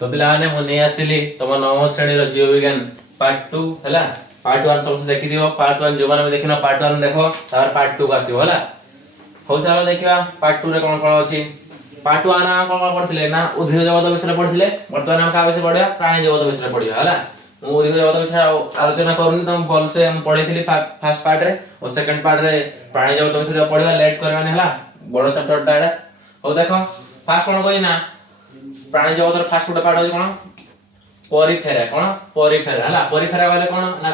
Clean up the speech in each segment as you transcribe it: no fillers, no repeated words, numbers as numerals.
तो पिलाने मु नहीं आसिली तुम 9 श्रेणी रो जीव विज्ञान पार्ट 2 हला। पार्ट 1 सब देखि दियो। पार्ट 1 जो माने देखिनो पार्ट 1 देखो तार पार्ट 2 आसीबो हला। हो चलो देखिबा पार्ट 2 रे कोन कोन अछि। पार्ट 1 ना कोन कोन पढथिले ना उद्भिद जगत विषय पढथिले। वर्तमान हम का विषय पढिया प्राणी जगत विषय पढिया हला। मु उद्भिद जगत विषय आलोचना करूनी तुम भल से हम पढिथिली फर्स्ट पार्ट रे और सेकंड पार्ट रे प्राणी जगत विषय पढिबा लेट करबानी हला। बड़ चैप्टर टा एडा हो देखो फास्ट कोन कोइ ना प्राणी जगत रे फास्ट गुड पार्ट हो कोन परिफेरा कोन परिफेरा हला। परिफेरा वाले कोन ना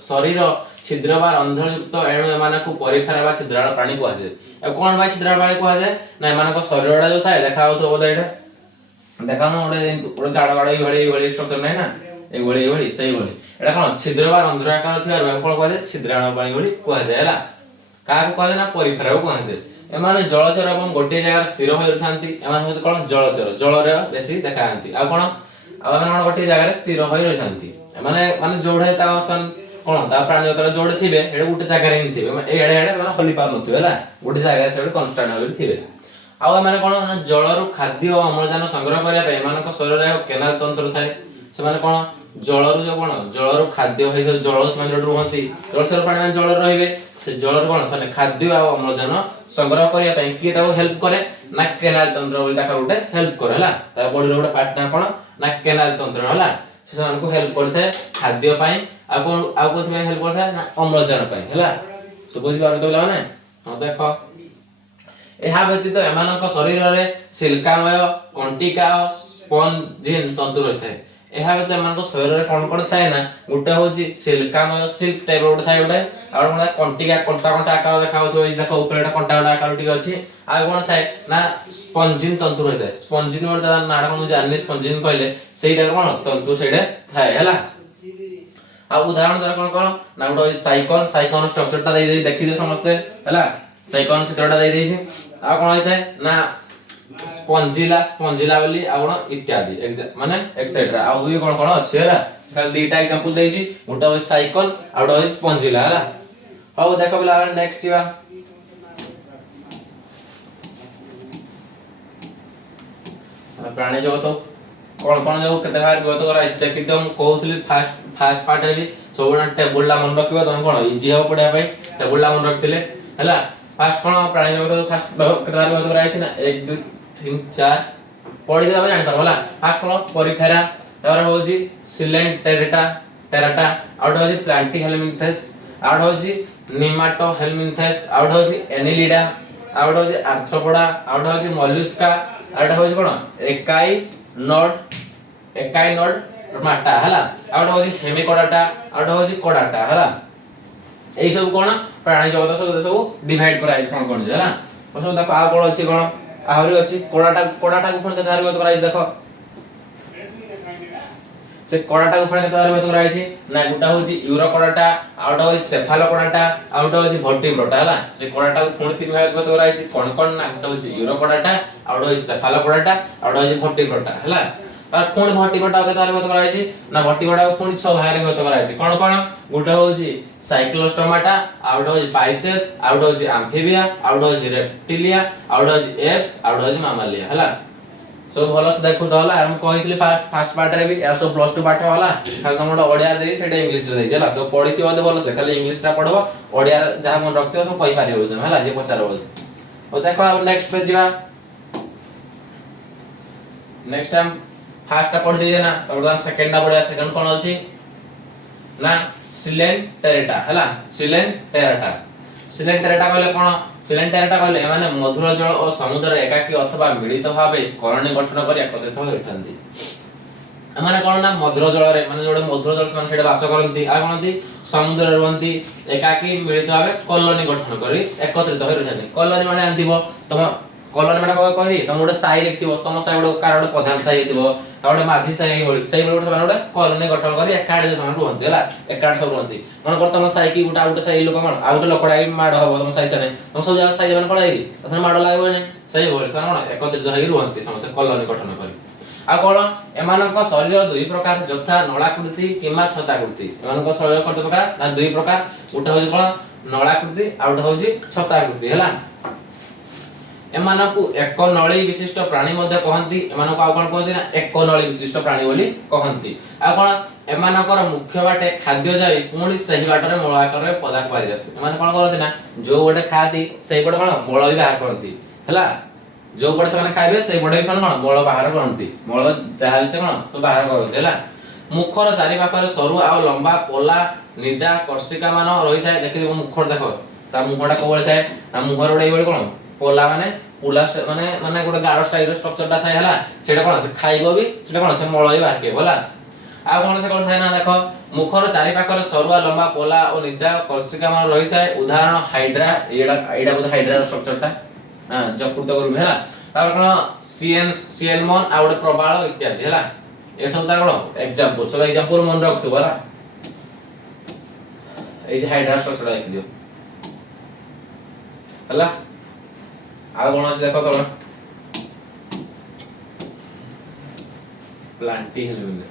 शरीर छिद्र बा रंध्र युक्त एणु एमाने को परिफेरा बा छिद्राळ प्राणी को आसे। ए कोन बा छिद्राळ प्राणी को आसे ना एमाने को शरीरडा जो थाए देखा होतो बोले एटा देखा न ओडे गाड़ गाड़ ई भଳି स्ट्रक्चर नै ना ए भଳି सही भଳି एटा कोन छिद्र बा रंध्र आकार थियार बा कोन को आसे छिद्राळ प्राणी भଳି को आसे हला। का को आसे ना परिफेरा को आसे। एमाने जलचर एवं गोटे जगह स्थिर होय थांती एमाने होत कोन जलचर जल रे बेसी देखांती आ कोन आ माने गोटे जगह स्थिर होय रहथांती माने माने जोडे ता सन कोन ता प्राणी जतर जोडे थिबे एडे गोटे जगह रे थिबे ए एडे एडे माने हली पार नथिबे हला गोटे जगह से कांस्टेंट होय थिबे। आ माने कोन ना जल रु खाद्य और अम्लजान संग्रह करिया पे माने को शरीर रे केनाल तंत्र थाए से माने कोन जल रु जो कोन जल रु खाद्य होय जल से माने रहंती जलचर प्राणी माने जल रहिबे से जल रे कोन सने खाद्य और अम्लजान संग्रह करिया पे की ताको हेल्प करे ना केनाल तंत्र बोली ताका उठे हेल्प करे हला। ता बॉडी रे उठे पार्ट ना कोन ना केनाल तंत्र हला से सन को हेल्प करथे खाद्य पई आ को थमे हेल्प करथे ना अम्लजान पई हला। सो बुझी पार तो लाने हम देखो एहा व्यतीत एमानक शरीर रे सिल्कामय कंटिका स्पंजिन तंतु रहथे। एहा व्यतीत एमानक शरीर रे कोन थाए ना गुटे होची सिल्कामय सिल्क टाइप रो थाए गुटे आ गुटे कंटिका कंटा कंटा आकार देखा होतो ई देखो ऊपर एटा कंटा कंटा आकार टिक अछि आ कोन थाए ना स्पंजिन तंतु रहथे। स्पंजिन वर्ड दा नाडा कोन जानली स्पंजिन कहले सेइटा कोन तंतु सेडे थाए हला। आ उदाहरण द्वारा कोन कोन ना गुटे साइकोन साइकोन स्ट्रक्चर ता दे देखि दे समस्ते हला। साइकोन चित्रटा दे देछि आ कोन होइते ना स्पंजिला स्पंजिला बोली आ कोन इत्यादि माने एक्सेट्रा आ हुई कोन कोन अछि हला। खाली दीटा एग्जांपल देछि गोटा होय साइकोन आ गोटा होय स्पंजिला हला। हो देखो बिला नेक्स्ट जीवा प्राणी जगत कोन कोन जो केते भार गत करा इस देखि तो हम कहउथली फास्ट पार्ट रे भी सबना टेबल ला मन रखिबो तम कोन इजी हो पढिया पई टेबल ला मन रखतिले हला। फास्ट कोन प्राणी जगत फास्ट केते भार गत करा आइछ ना 1 2 3 4 पढि देबा जानि पर हला। फास्ट कोन परिफेरा तार होजी सिलेंट टेरेटा टेराटा आउट होजी प्लांटी हेलमिंथेस आउट होजी निमाटो हेलमिंथेस आउट होजी एनिलिडा आउट होजी आर्थ्रोपोडा आउट होजी मोलुस्का आउट होजी कोन एकाई नोड माटा हला। आउट होजी हेमिकोडाटा आउट होजी कोडाटा हला। एई सब कोन प्राणी जगत सब डिवाइड कराइछ कोन कोन हला। सब देखो आ कोन अछि कोन आहुरी अछि कोडाटा को फोन के धार गत कराइछ देखो से कोडाटा को फोन के धार गत कराइछ ना गुटा होजी यूरोकोडाटा आउट होजी सेफालोकोडाटा आउट होजी वर्टिब्रोटा हला। से कोडाटा को फोन तीन भाग गत कराइछ कोन कोन ना गुटा होजी यूरोकोडाटा आउट होजी सेफालोकोडाटा आउट होजी वर्टिब्रोटा हला। और फोन वर्टिब्रोटा के धार गत कराइछ ना वर्टिब्रोटा को फोन 6 भाग गत कराइछ कोन कोन गुटा होजी साइक्लोस्टोमाटा आउट होजी पाइसेस आउट होजी एम्फिबिया आउट होजी रेप्टिलिया आउट होजी एप्स आउट होजी मामालिया हला। सब भलो से देखु तो हला। हम कहितली फास्ट पार्ट रे भी या सब प्लस 2 पाठ हला खाली तमडा ओडिया रे सेटा इंग्लिश रे देछि हला। सब पढिथि ओदे भलो से खाली इंग्लिश टा पढबो ओडिया जहा मन रखतियो सब कहि पारिबो तुम हला जे पचार बोल। ओ देखो अब नेक्स्ट पेज जिवा नेक्स्ट टाइम फास्ट टा पढि दिए ना तब सेकंड टा पढिया सेकंड कोन अछि ना सिलेंट टेरेटा हला। सिलेंट टेरेटा कहले कोन सिलेंट टेरेटा कहले माने मधुर जल और समुद्र एकाकी अथवा मिलित भाबे कॉलोनी गठन करी एकत्रित होय रहथांती। माने कोन ना मधुर जल रे माने जोडे मधुर जल समान सेडे वास करंती आ कोनती समुद्र रे रहंती एकाकी मिलित भाबे कॉलोनी गठन करी एकत्रित होय रहथांती। कॉलोनी माने आंतिबो तम कॉलोनी माने कहै तम गोटे साई देखतिबो तम साई गोटे कार गोटे प्रधान साई हेतिबो आ गोटे माझी साई होली साई गोटे समान गोटे कॉलोनी गठन करी एकाडे समान रहंती हला। एकाड सब रहंती मन कर तम साई की गोटे साई लोक मन आ गोटे लोकडा माड हबो तम साई सने तम सब जगह साई मन पळाई तसने माड लागबो नै साई होली समान कोन एकत्रित होई रहंती समस्त कॉलोनी गठन करी। आ कोन एमानक शरीर दुई प्रकार जथा नळाकृति किमा छताकृति। एमानक शरीर कत प्रकार ना दुई प्रकार गोटे होजी कोन नळाकृति आ गोटे होजी छताकृति हला। एमानकु एक नळी विशिष्ट प्राणी मध्ये कहंती एमानकु आ कोन कहंती ना एक नळी विशिष्ट प्राणी बोली कहंती आ कोन एमानकर मुख्य बाटे खाद्य जाई पुणी सही बाटरे मळ आकार रे पदाक बारी आसे एमान कोन करंती ना जो गोटे खाती सेई गोटे कोन मळ भी बाहर करंती हला जो गोटे से खाइबे सेई गोटे कोन मळ बाहर करंती मळ जहा से कोन तो बाहर करंती हला मुखर चारि पाखरे सरू आ लंबा पोला निदा कर्षिका मान रही थाए देखि मुखर देखो ता मुखटा कोबळे थाए ना मुखर उडे बळे कोन पोला माने पुला माने माने गोटे गाढ़ स्टाइल स्ट्रक्चर टा थाए हला सेटा कोन से खाइबो भी सेटा कोन से मळई बाके बोला आ कोन से कोन थाए ना देखो मुखर चारि पाखरे सरुआ लंबा पोला और निदा कर्षिका मान रही थाए उदाहरण हाइड्रा एडा बोध हाइड्रा स्ट्रक्चर टा हां जकृत करू हला तार कोन सीएन मोन आ गोटे प्रबाल इत्यादि हला ए सब तार कोन एग्जांपल सब एग्जांपल मन रखतु बरा ए जे हाइड्रा स्ट्रक्चर देख दियो हला आ कोन से देखो तो प्लांटी हेलमेंट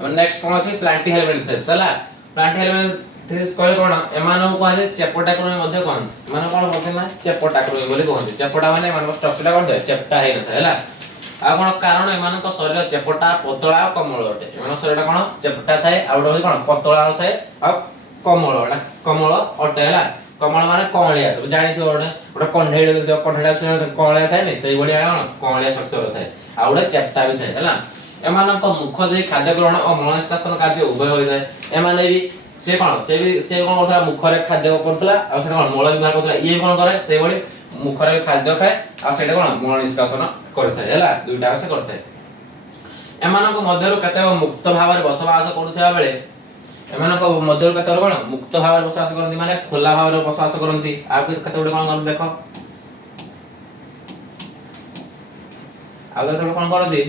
अब नेक्स्ट कोन अछि प्लांटी हेलमेंट थे सला प्लांटी हेलमेंट थे स्कोर कोन एमानो को आजे चेपटा क्रम मध्ये कोन माने कोन बोलते ना चेपटा क्रम बोली कहंती चेपटा माने मानो स्ट्रक्चर कोन दे चेपटा हे न हला आ कोन कारण एमानो को शरीर चेपटा पतला और कोमल अटे एमानो शरीर कोन चेपटा थाए आ उडो कोन पतला थाए आ कोमल अटे हला कमल माने कोमलिया तो जानि थियो ओडे कंढेडा से कोमलिया थाए नै सेई बडिया कोन कोमलिया स्ट्रक्चर थाए आ उडे चेपटा भी थाए हला एमानक मुख दे खाद्य ग्रहण और मल निष्कासन कार्य उभय होय जाय एमाने भी से कोन कोन करथला मुख रे खाद्य करथला आ से कोन मल विभाग करथला ये कोन करे से बडी मुख रे खाद्य खाए आ सेटा कोन मल निष्कासन करथाय हला दुईटा से करथाय एमानक मध्यरु कते मुक्त भाव रे बसवास करथया बेले एमानक मध्यरु कते कोन मुक्त भाव रे बसवास करंती माने खोला भाव रे बसवास करंती आ कते बडे कोन देखो आ कते कोन करंती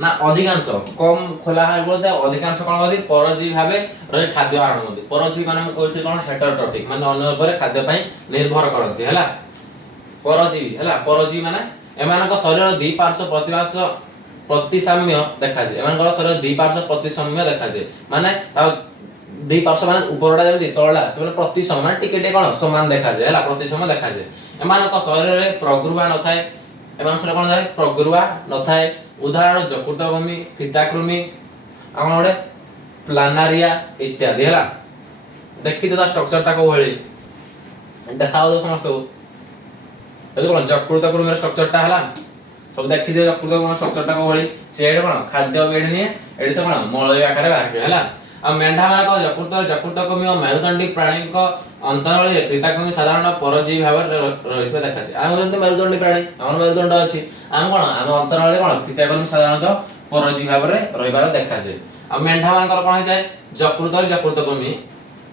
ना अधिकांश कम खोला है बोलते अधिकांश कोन करती परजीवी भाबे रही खाद्य आहार होती परजीवी माने कहते कोन हेटरोट्रॉफिक माने अन्य ऊपर खाद्य पई निर्भर करती हला परजीवी माने एमानक शरीर द्वि पार्श्व प्रतिसाम्य देखा जाय एमानक शरीर द्वि पार्श्व प्रतिसाम्य देखा जाय माने द्वि पार्श्व माने ऊपरडा जेमि तळला से माने प्रतिसाम्य माने टिके टिके कोन समान देखा जाय हला प्रतिसाम्य देखा जाय एमानक शरीर रे प्रगुरुवा न थाए एमान शरीर कोन थाए प्रगुरुवा न थाए उदाहरण जकृतगमी फिताकृमि आम गोटे प्लानारिया इत्यादि हला देखि तो स्ट्रक्चर टा को भली देखाओ तो समस्त कोन जकृतकृमि स्ट्रक्चर टा हला सब देखि दियो जकृतकृमि स्ट्रक्चर टा को भली सेड कोन खाद्य बेड नि एडी से कोन मळय आकार बाहर हला आ मेंढा माने को जकृतकृमि और मेरुदंडी प्राणी को अंतराल रे फिताकृमि साधारण परजीवी भाव रहित देखा छै आम जंत मेरुदंडी प्राणी हमर मेरुदंड अछि आम कोन आम अंतराल रे कोन फिताकृमि साधारण परजीवी भाव रे रहिबार देखा छै आ मेंढा मानकर कोन होय जकृतकृमि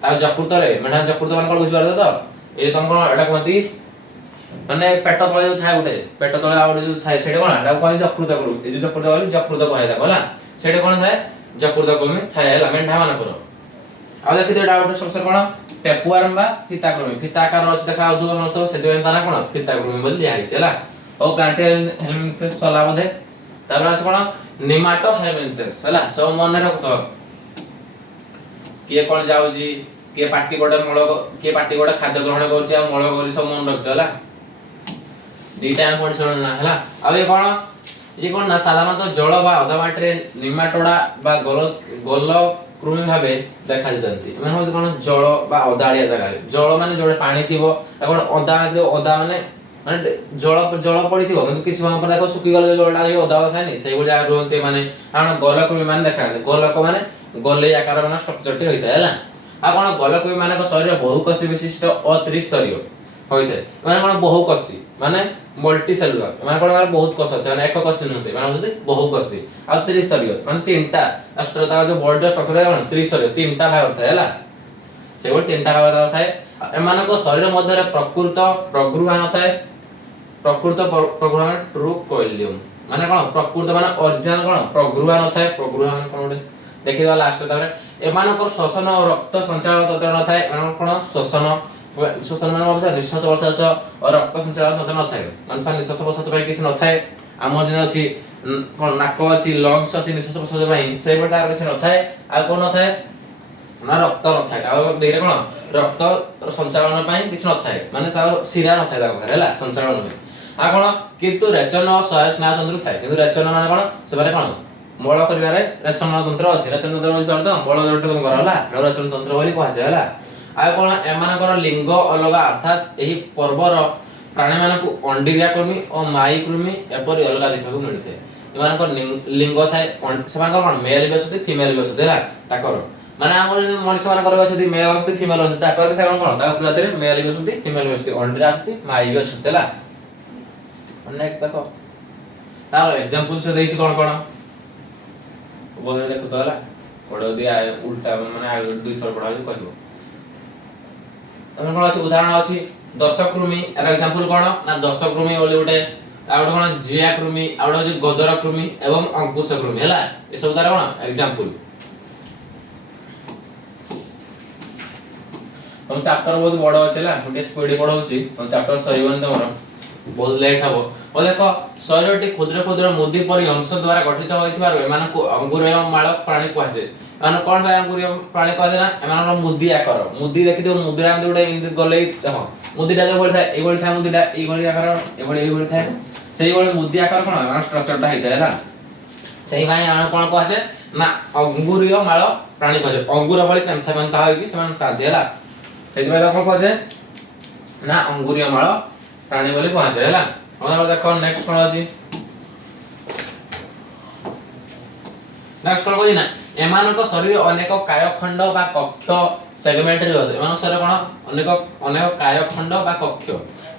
ता जकृत रे मेंढा जकृत मानकर बुझि पारत तो ए तम कोन एटा कहंती माने पेट तळे जो थाय उठे पेट तळे आ जो थाय सेडे कोन एटा कहै जकृतकृमि ए जो जकृत वाली जकृत कहै ता होला सेडे कोन थाय जकृतकृमि थाय हला मेंढा मानकर आ देखि एटा उठे स्ट्रक्चर कोन टेपुआरम बा फिताकृमि फिताकार रस देखा आउ समस्त सेते ताना कोन फिताकृमि बोल लिया हिस हला ओ प्लांटेल हेलमिन्थेस सला बधे तापर आस कोन नेमाटो हेलमिन्थेस हला सब मन रखतो के कोन जाउजी के पार्टी गोटे मळ के पार्टी गोटे खाद्य ग्रहण करछि आ मळ करी सब मन रखतो हला दीटा कोन सुन ना हला आ ये कोन ना साधारणतः जल बा अधमाटरे नेमाटोडा बा गोल कृमि भाबे देखा जंती माने हो कोन जल बा अदाळिया जगह जल माने जोडे पानी थिबो कोन ओदा माने जल पड़िथिबो किंतु किछ समय पर देखो सुखी गले जलटा ओदा थाय नै सेइ बलिया रहते माने आन गोल कृमि माने देखा गोलक माने गोले आकार माने स्ट्रक्चर टी होइता हैला आ कोन गोल कृमि माने को शरीर बहुकोशी विशिष्ट और त्रिस्तरीय होइते माने कोन बहुकोशी माने मल्टी सेलुलर माने कोन बहुत कोश আছে মানে এক কোষী নহতে মানে যদি বহুकोशी आ त्रिस्तरीय माने तीनटा अस्त्रता जो बॉडी स्ट्रक्चर है त्रिस्तरीय तीनटा भाग थाय हैला से बोल तीनटा भाग थाय एमान को शरीर मध्य प्रकृत प्रगृहा न थाय प्रकृत प्रगृहा ट्रू कोइलियम माने कोन प्रकृत माने ओरिजिनल कोन प्रगृहा न थाय प्रगृहा माने कोन देखिबा लास्ट तारे एमान को श्वसन और रक्त संचालन तंत्र न थाय एमान कोन श्वसन माने मतलब निश्वास प्रश्वास और रक्त संचालन तंत्र न थाय माने निश्वास प्रश्वास पय किछ न थाय आम जने अछि कोन नाक अछि लंग्स अछि निश्वास प्रश्वास पय से बटा किछ न थाय आ कोन न थाय ना रक्त न थाए ता देहरे कोन रक्त संचालन पई किछ न थाए माने सा शिरा न थाए ता पाखरे हला संचालन में आ कोन किंतु रेचन और स्नायु तंत्र थाए किंतु रेचन माने कोन सेबारे कोन मल करिवारे रेचन तंत्र अछि रेचन तंत्र बुझ पार तो बल जट तुम कर हला रेचन तंत्र बोली कहा जाय हला आ कोन एमानकर लिंग अलग अर्थात एही पर्वर प्राणी मानकु अंडिरिया कृमि और माई कृमि एपरि अलग देखा मिलथे एमानकर लिंग थाए सेमानकर कोन मेल भी असति फीमेल भी असति हला ताकर माने हमर मनुष्य मानकर असति मेल असति फीमेल असति ताकर से कोन ता जातिरे मेल भी असति फीमेल भी असति अंडिरा असति माई भी असति हला नेक्स्ट देखो तार एग्जांपल से देछि कोन कोन बोले देखो तो हला कोडो दिया उल्टा माने दुई थर पढा कहबो कोन अछि उदाहरण अछि दशकृमि एरा एग्जांपल कोन ना दशकृमि बोली उठे आ उठे कोन जिया कृमि आ उठे गोदर कृमि एवं अंकुश कृमि हला ए सब तार कोन एग्जांपल हम चैप्टर बहुत बड़ अछि हला गुटे स्पीड पढाउछि हम चैप्टर सरीवन तमरो बहुत लेट हबो ओ देखो शरीरटी क्षुद्र क्षुद्र मुद्दी परि अंश द्वारा गठित होइथिबार एमानकु अंगुर एवं माळ प्राणी कहजे मान कोन भाई अंगुर एवं प्राणी कहजे ना एमानक मुद्दी आकार मुद्दी देखि दो मुद्रा हम जोडे इन गले देखो मुद्दीटा जो बोल थाए ए बोल थाए मुद्दीटा ए बोली आकार ए बोली थाए सेही बोली मुद्दी आकार कोन एमान स्ट्रक्चरटा हिते हैला सेही भाई एमान कोन कहजे ना अंगुर एवं माळ प्राणी कहजे अंगुर बोली पेंथा पेंथा होई समान कादे हैला एति भाई कोन कहजे ना अंगुर एवं माळ प्राणी बोली कहजे हैला हम देखो नेक्स्ट कोन अछि नेक्स्ट कोन कहजी ना एमानक शरीर अनेक कायखंड बा कक्ष सेगमेंट रे होते एमान शरीर कोन अनेक कायखंड बा कक्ष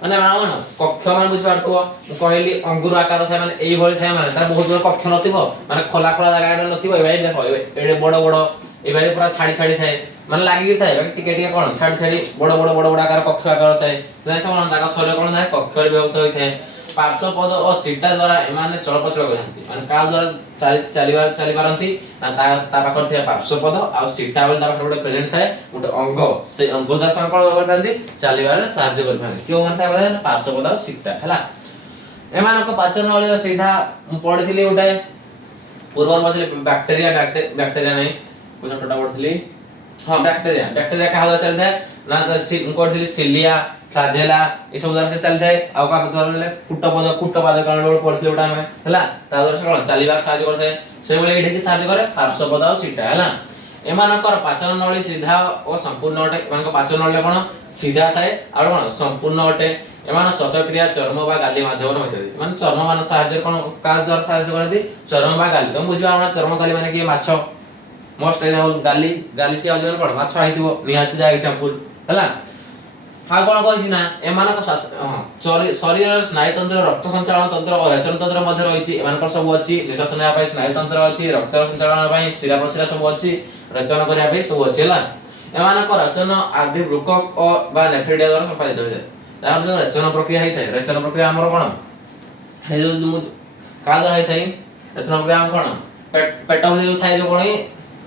माने मान कक्ष मान बुझ पारथो कहली अंगुर आकार थाए माने एई भली थाए माने तार बहुत बड़ कक्ष नथिबो माने खोला खोला जागा नथिबो ए भाई देखो एडे बड़ बड़ ए भाई पूरा छाड़ी छाड़ी थाए माने लागि थाए बाकी टिके टिके कोन छाड़ी छाड़ी बड़ आकार कक्ष आकार थाए से कोन ताका शरीर कोन थाए कक्ष रे व्यक्त होई थाए पार्श्वपद और सीटा द्वारा एमाने चलपचल करथि माने का द्वारा चली पारंती ना ता पाखर थे पार्श्वपद और सीटा बोल ता पाखर गोटे प्रेजेंट थाए गोटे अंग से अंग द्वारा सन कोन करथि चलीबारे सहाय्य करथि क्यों मन साबे पार्श्वपद और सीटा हला एमानक पाचन नळी सीधा पढिथिली गोटे पूर्व मजले बैक्टीरिया नहीं कुछ टटा पढिथिली हां बैक्टीरिया का हवा चलता है ना पढिथिली सिलिया फ्लाजेला ए सब द्वारा से चलता है आ का द्वारा कुटपद कारण पढिथिली ओटा में हला ता द्वारा से कोन चलीबार सहाय्य करथि से बोले एठी की सहाय्य करे पार्श्वपद और सीटा हला एमानकर पाचन नळी सीधा और संपूर्ण अटे एमानक पाचन नळी कोन सीधा थाए आ कोन संपूर्ण अटे एमान श्वासक्रिया चर्म बा गाली माध्यम होइते एमान चर्म मान सहाय्य कोन का द्वारा सहाय्य करथि चर्म बा गाली तुम बुझिबा हमरा चर्म गाली माने कि माछ मोस्ट एनाउल गाली से आजन कोन माछ आइतिबो निहाती जा एग्जांपल हला हा कोन कहछि ना एमानक शरीर स्नायु तंत्र रक्त संचालन तंत्र और रेचन तंत्र मध्ये रहिछि एमानकर सब अछि निश्वास नेबा पई स्नायु तंत्र अछि रक्त संचालन पई शिरा प्रशिरा सब अछि रेचन करिया पई सब अछि हला एमानक रेचन आदि वृकक और बा नेफ्रिडिया द्वारा संपादित होय तार जो रेचन प्रक्रिया हेइ थाए रेचन प्रक्रिया हमर कोन हे जो का द्वारा हेइ थाए रेचन प्रक्रिया हम कोन पेट जो थाए जो कोन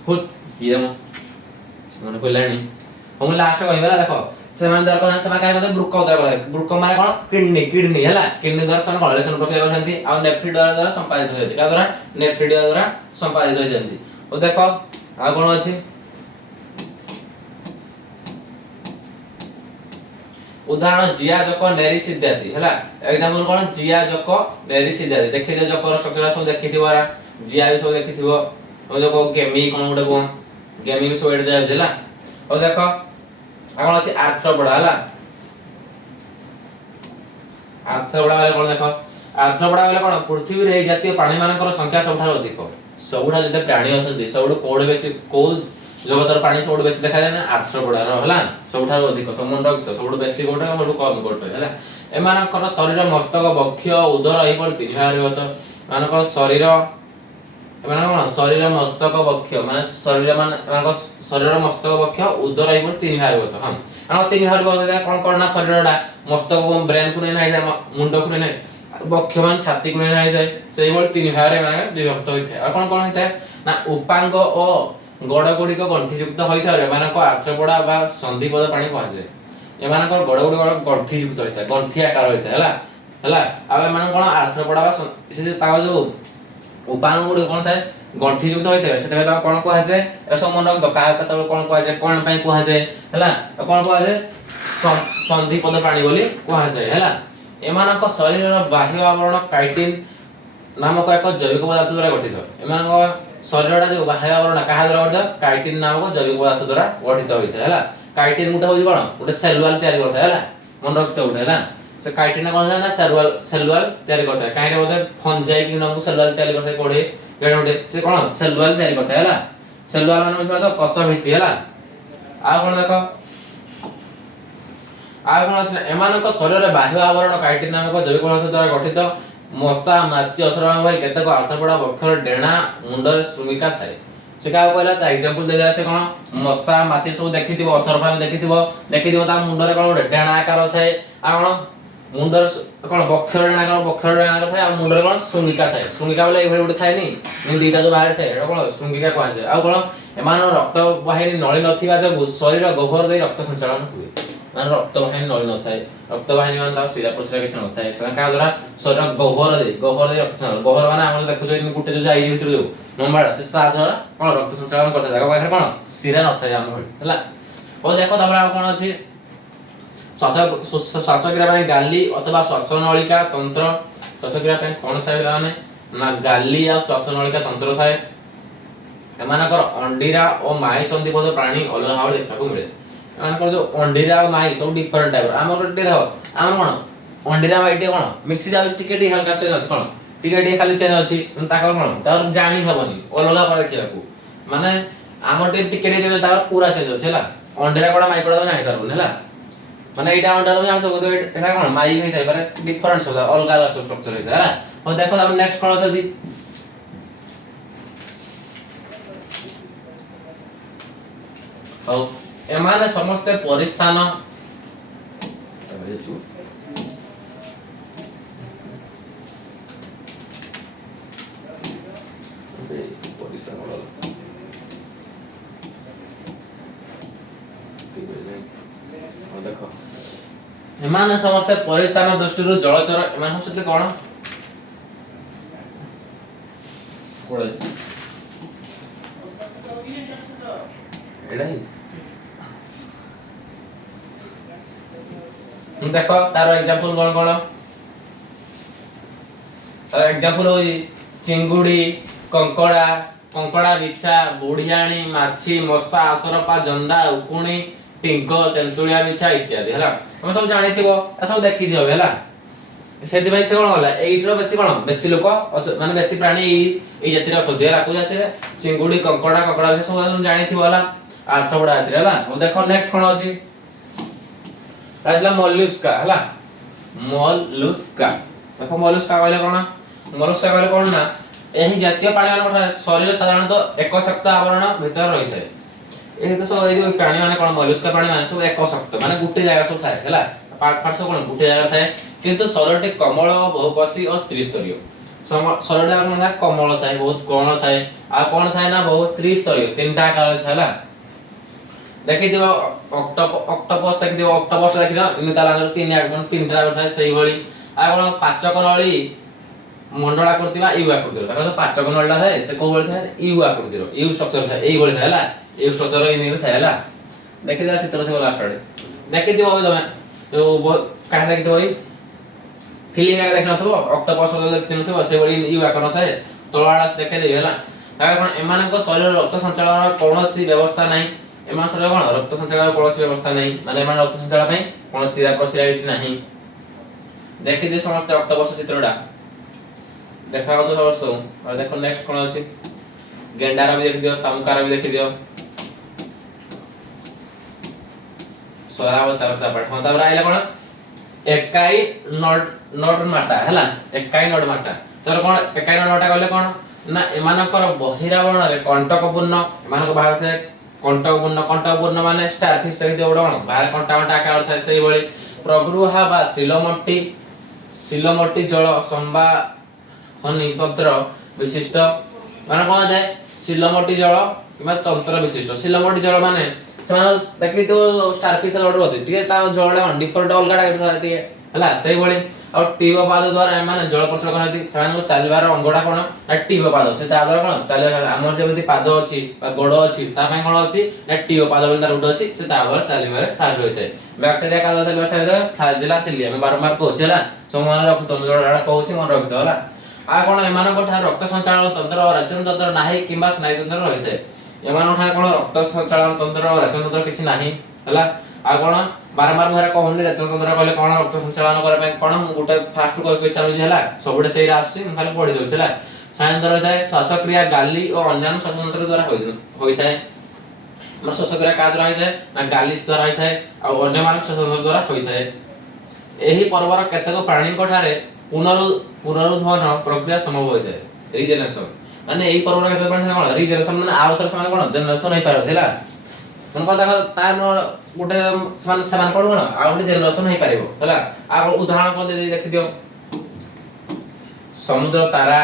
हुत ये मन कोलानी हम लास्ट कहबेला देखो सेमान द्वारा कोन सेमा काय कहते वृकक द्वारा वृकक माने कोन किडनी हला किडनी द्वारा सन कोन रेचन प्रक्रिया करथि आ नेफ्रिडिया द्वारा संपादित होय का द्वारा नेफ्रिडिया द्वारा संपादित होय जंती ओ देखो आ कोन अछि उदाहरण जिया जक नेरिस इत्यादि हला एग्जांपल कोन जिया जक नेरिस इत्यादि देखि दे जकर स्ट्रक्चर सब देखिथिबारा जिया भी सब देखिथिबो ओ जक गेमी कोन गुटे को गेमी भी सब एड जाय हला ओ देखो आगण अछि आर्थ्रोपोडा हला आर्थ्रोपोडा वाला कोन देखो आर्थ्रोपोडा वाला कोन पृथ्वी रे जातीय प्राणी मानकर संख्या सबठार अधिक सबठा जते प्राणी असନ୍ତି सबठो कोड बेसी को जगतर प्राणी सबठो बेसी देखा जाय ना आर्थ्रोपोडा रो हला सबठार अधिक समुद्र रक्त सबठो बेसी कोड सबठो कम कोड हला एमानकर शरीर मस्तक बक्ष उदर एही पर तीन भाग होत मानकर शरीर एमानकर शरीर मस्तक बक्ष माने शरीर मस्तक बक्ष उदर एही पर तीन भाग होत हां हम तीन भाग होत कोन कोन ना शरीरडा मस्तक को ब्रेन को नै ना मुंड को नै बक्ष मान छाती को नै ना सेही बोल तीन भाग रे माने विभक्त होइथे आ कोन कोन होइथे ना उपांग ओ गड़ गुडी को गंठी युक्त होइथा रे मानकर आर्थ्रोपोडा बा संधिपद प्राणी कहजे एमानकर गड़ गुडी गंठी युक्त होइथा गंठी आकार होइथा हला आ एमान कोन आर्थ्रोपोडा बा से ता जो उपांग गुडी कोन थाए गंठी युक्त होइते सेते ता कोन को हाजे ए सब मन रख का केतल कोन को हाजे कोन पई को हाजे हला कोन को हाजे संधि पद प्राणी बोली को हाजे हला एमानक शरीर बाह्य आवरण काइटिन नामक एक जैविक पदार्थ द्वारा गठित एमानक शरीरटा जो बाह्य आवरण कहा द्वारा गठित काइटिन नामक जैविक पदार्थ द्वारा गठित होइते हला काइटिन गुटा होई कोन गुटे सेल वॉल तयार करता हला मन रखते उठे हला से काइटिन कोन है ना सेल वॉल तयार करता है काहे बोले फंजाई कि नामक सेल वॉल तयार करता है कोडे गेडोडे से कोन सेल वॉल तयार करता है हला सेल वॉल माने बुझबा तो कोष भित्ति हला आ कोन देखो आ कोन एमानक शरीर बाह्य आवरण काइटिन नामक जैविक पदार्थ द्वारा गठित मशा माछी असरवा भाई केतक अर्थपड़ा बक्षर डेणा मुंडर श्रमिका थाए से का कहला ता एग्जांपल दे जा से कोन मशा माछी सब देखिथिबो असरवा देखिथिबो ता मुंडरे कोन डेणा आकार थाए आ कोन मुंडर कोन बक्षर डेणा थाए आ मुंडरे कोन श्रमिका थाए श्रमिका बोले एभଳି उठे थाए नी दीटा जो बाहर थाए एटा कोन श्रमिका कहै छै आ कोन एमान रक्त वाहिनी नळी नथिबा जो शरीर गह्वर दे रक्त संचालन हुए मान रक्त वाहिनी नळी न थाए रक्त वाहिनी मान ता सीधा प्रसरा किछ न थाए से का द्वारा शरीर गह्वर दे रक्त संचालन गह्वर माने हम देखु जे गुटे जो जाई भितर जो नंबर से साधा कोन रक्त संचालन करता जागा बाहर कोन सिरा न थाए हम हला ओ देखो तबरा कोन अछि श्वासक्रिया ପାଇଁ गाली अथवा श्वासनलिका तंत्र श्वासक्रिया ପାଇଁ कोन थाए माने ना गाली आ श्वासनलिका तंत्र थाए एमानकर अंडीरा और माई संधि पद प्राणी अलग भाव देखा को मिले एमानकर जो अंडीरा और माई सब डिफरेंट टाइप हमर टे देखो हम कोन अंडीरा माई टे कोन मिसी जा टिके टी हल्का चेंज अछि कोन टिके खाली चेंज अछि ताकर कोन तार जानि हबनी अलग पर देखिया को माने हमर टिके चेंज तार पूरा चेंज अछि हला अंडीरा कोडा माई कोडा जानि करबो हला माने एटा अंडर जान तो एटा कोन माई होई थाइ पारे डिफरेंस होता अलग अलग स्ट्रक्चर होता है और देखो हम नेक्स्ट कोन अछि औ एमाने समस्त परिस्थान देखो एमाने समस्त परिस्थान दृष्टिरु जलचर एमान सते कोन कोळे एडाई देखो तार एग्जांपल कोन कोन तार एग्जांपल होई चिंगुडी कंकड़ा बिछा बुढ़ियाणी माछी मशा असरपा जंदा उकुणी टिंक तेंतुलिया बिछा इत्यादि हला हम सब जानि थिबो आ सब देखि दियो हला सेति भाई से कोन होला एइट्रो बेसी लोक माने बेसी प्राणी ई जातिर असोधि हला को जातिर चिंगुडी कंकड़ा से सब हम जानि थिबो हला अर्थ बडा जातिर हला हम देखो नेक्स्ट कोन अछि राजला मोलुस्का हला मोलुस्का देखो मोलुस्का कहले कोन ना एही जातीय प्राणी मान शरीर साधारणतः एक शक्त आवरण भीतर रही थाए ए तो सब ए जो प्राणी माने कोन मोलुस्का प्राणी माने सब एक शक्त माने गुटे जगह सब थाए हला पार्ट सब कोन गुटे जगह थाए किंतु शरीरटे कमल बहुकोशी और त्रिस्तरीय शरीरटा कोन था कमल थाए बहुत कोण थाए आ कोन थाए ना बहुत त्रिस्तरीय तीनटा आकार थाए हला देखि दियो ऑक्टोपस देखि दियो ऑक्टोपस देखि ना इन ताला तीन आगमन तीनटा थाए सही भली आ कोन पाचक नळी मंडल आकृतिबा यू आकृतिर ताको तो पाचक नळला थाए से को बळी थाए यू आकृतिर यू स्ट्रक्चर थाए एई बळी थाए हला यू स्ट्रक्चर इन थाए हला देखि दा चित्र थिबो लास्ट आडे देखि दियो तमे तो काहे देखि दियो फिलिंग आके देखि नथबो ऑक्टोपस देखि नथबो से बळी यू आकार थाए तळाडा से देखि देबे हला ताका कोन एमानक शरीर रक्त संचालन कोनोसी व्यवस्था नाही एमान शरीर कोन रक्त संचालन कोनोसी व्यवस्था नाही माने एमान रक्त संचालन पई कोन सिरा प्रसिरा किछ नाही देखि दे समस्त ऑक्टोपस चित्रडा देखाओ तो समस्त और देखो नेक्स्ट कोन अछि गेंडारा भी देख दियो सामुकारा भी देख दियो सोराव तरता पठो तबरा आइला कोन एकाई नोड माटा हला एकाई नोड माटा तर कोन एकाई नोड माटा कहले कोन ना एमानकर बहिरावरण रे कंटकपूर्ण एमानक बाहर थे कंटकपूर्ण माने स्टारफिश देख दियो बडो कोन बाहर कंटा आकार थाए सही बळी प्रगृहा बा सिलमट्टी जल संबा हनी तंत्र विशिष्ट माने कोन थाए सिलमट्टी जल किबा तंत्र विशिष्ट सिलमट्टी जल माने समान देखि तो स्टारफिश लड होते ठीक है ता जलडा डिफरेंट अलग टाइप थाए हला सेही भଳି और टीब पाद द्वारा एमाने जल प्रचलन करथि सेमान चलबार अंगडा कोन ना टीब पाद से ता द्वारा कोन चले हमर जेमति पाद अछि बा गोड़ अछि ता पय कोन अछि ना टीब पाद बोल तार उड अछि से ता द्वारा चलिबारे साहाय्य होइते बैक्टीरिया का द्वारा चलिबार फ्लैजेला सिलिया मैं बारंबार कहउछि हला समान रखु तुम जोडा कहउछि मन रखतो हला आ कोन एमान को ठार रक्त संचालन तंत्र और रचन तंत्र नाही किबा स्नायु तंत्र रहिते एमान ठार कोन रक्त संचालन तंत्र और रचन तंत्र किछि नाही हला आ कोन बारंबार मेरा कहउनि रचन तंत्र कहले कोन रक्त संचालन करे पय कोन गुटे फास्ट कहि के चालु हला सबुडे सेही आसी हम खाली पढि दउ छला सायन द्वारा होता है श्वासक्रिया गाली और अन्य श्वसन द्वारा होता है मन श्वासक्रिया का द्वारा होता है ना गाली द्वारा होता है और अन्य मानक श्वसन द्वारा होता है एही पर्वर केतक प्राणी को ठारे पुनरुद्धान प्रक्रिया संभव होता है रीजनरेशन माने एही पर्वर केतक प्राणी कोन रीजनरेशन माने आउथर समान कोन जनरेशन होई पारथिला मन को देखो तार गुटे समान समान कोन आ गुटे जनरेशन होई पारिबो हला आ उदाहरण को दे देखि दियो समुद्र तारा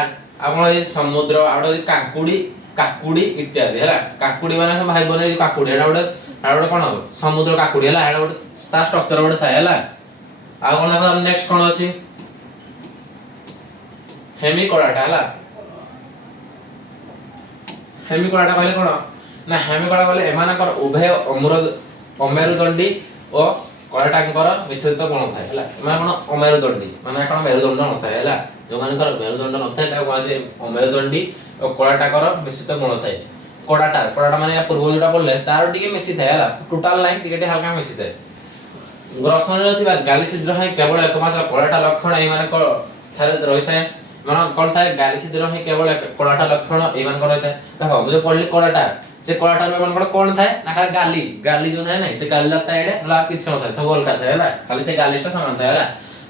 आपण ए समुद्र आडो काकुडी इत्यादि हला काकुडी माने भाई बने काकुडी एडा गोटे कोन समुद्र काकुडी हला एडा गोटे ता स्ट्रक्चर गोटे थाय हला आ कोन देखो नेक्स्ट कोन अछि हेमिकोडाटा हला हेमिकोडाटा कहले कोन ना हेमिकोडा कहले एमानकर उभय अमेरुदंडी और कडाटांकर मिश्रित गुण थाय हला एमान कोन अमेरुदंडी माने कोन मेरुदंड न थाय हला जो मानकर मेरुदंड न थाय ता कोन से अमेरुदंडी और कडाटाकर मिश्रित गुण थाय कडाटा माने पूर्व जोटा बोलले तार टिके मिसि थाय हला टोटल लाइन टिके हल्का मिसि थाय ग्रसन रथिबा गाली छिद्र है केवल एकमात्र कडाटा लक्षण ए माने को थारे रहि थाय मन कोन थाय गाली छिद्र है केवल कडाटा लक्षण ए मान को रहि थाय देखो मुझे पढली कडाटा से कडाटा रे मन कोन थाय ना खाली गाली जो थाय नै से गाली लगता है एडे ला किछ न थाय सब अलगा थाय हला खाली से गालीटा समान थाय हला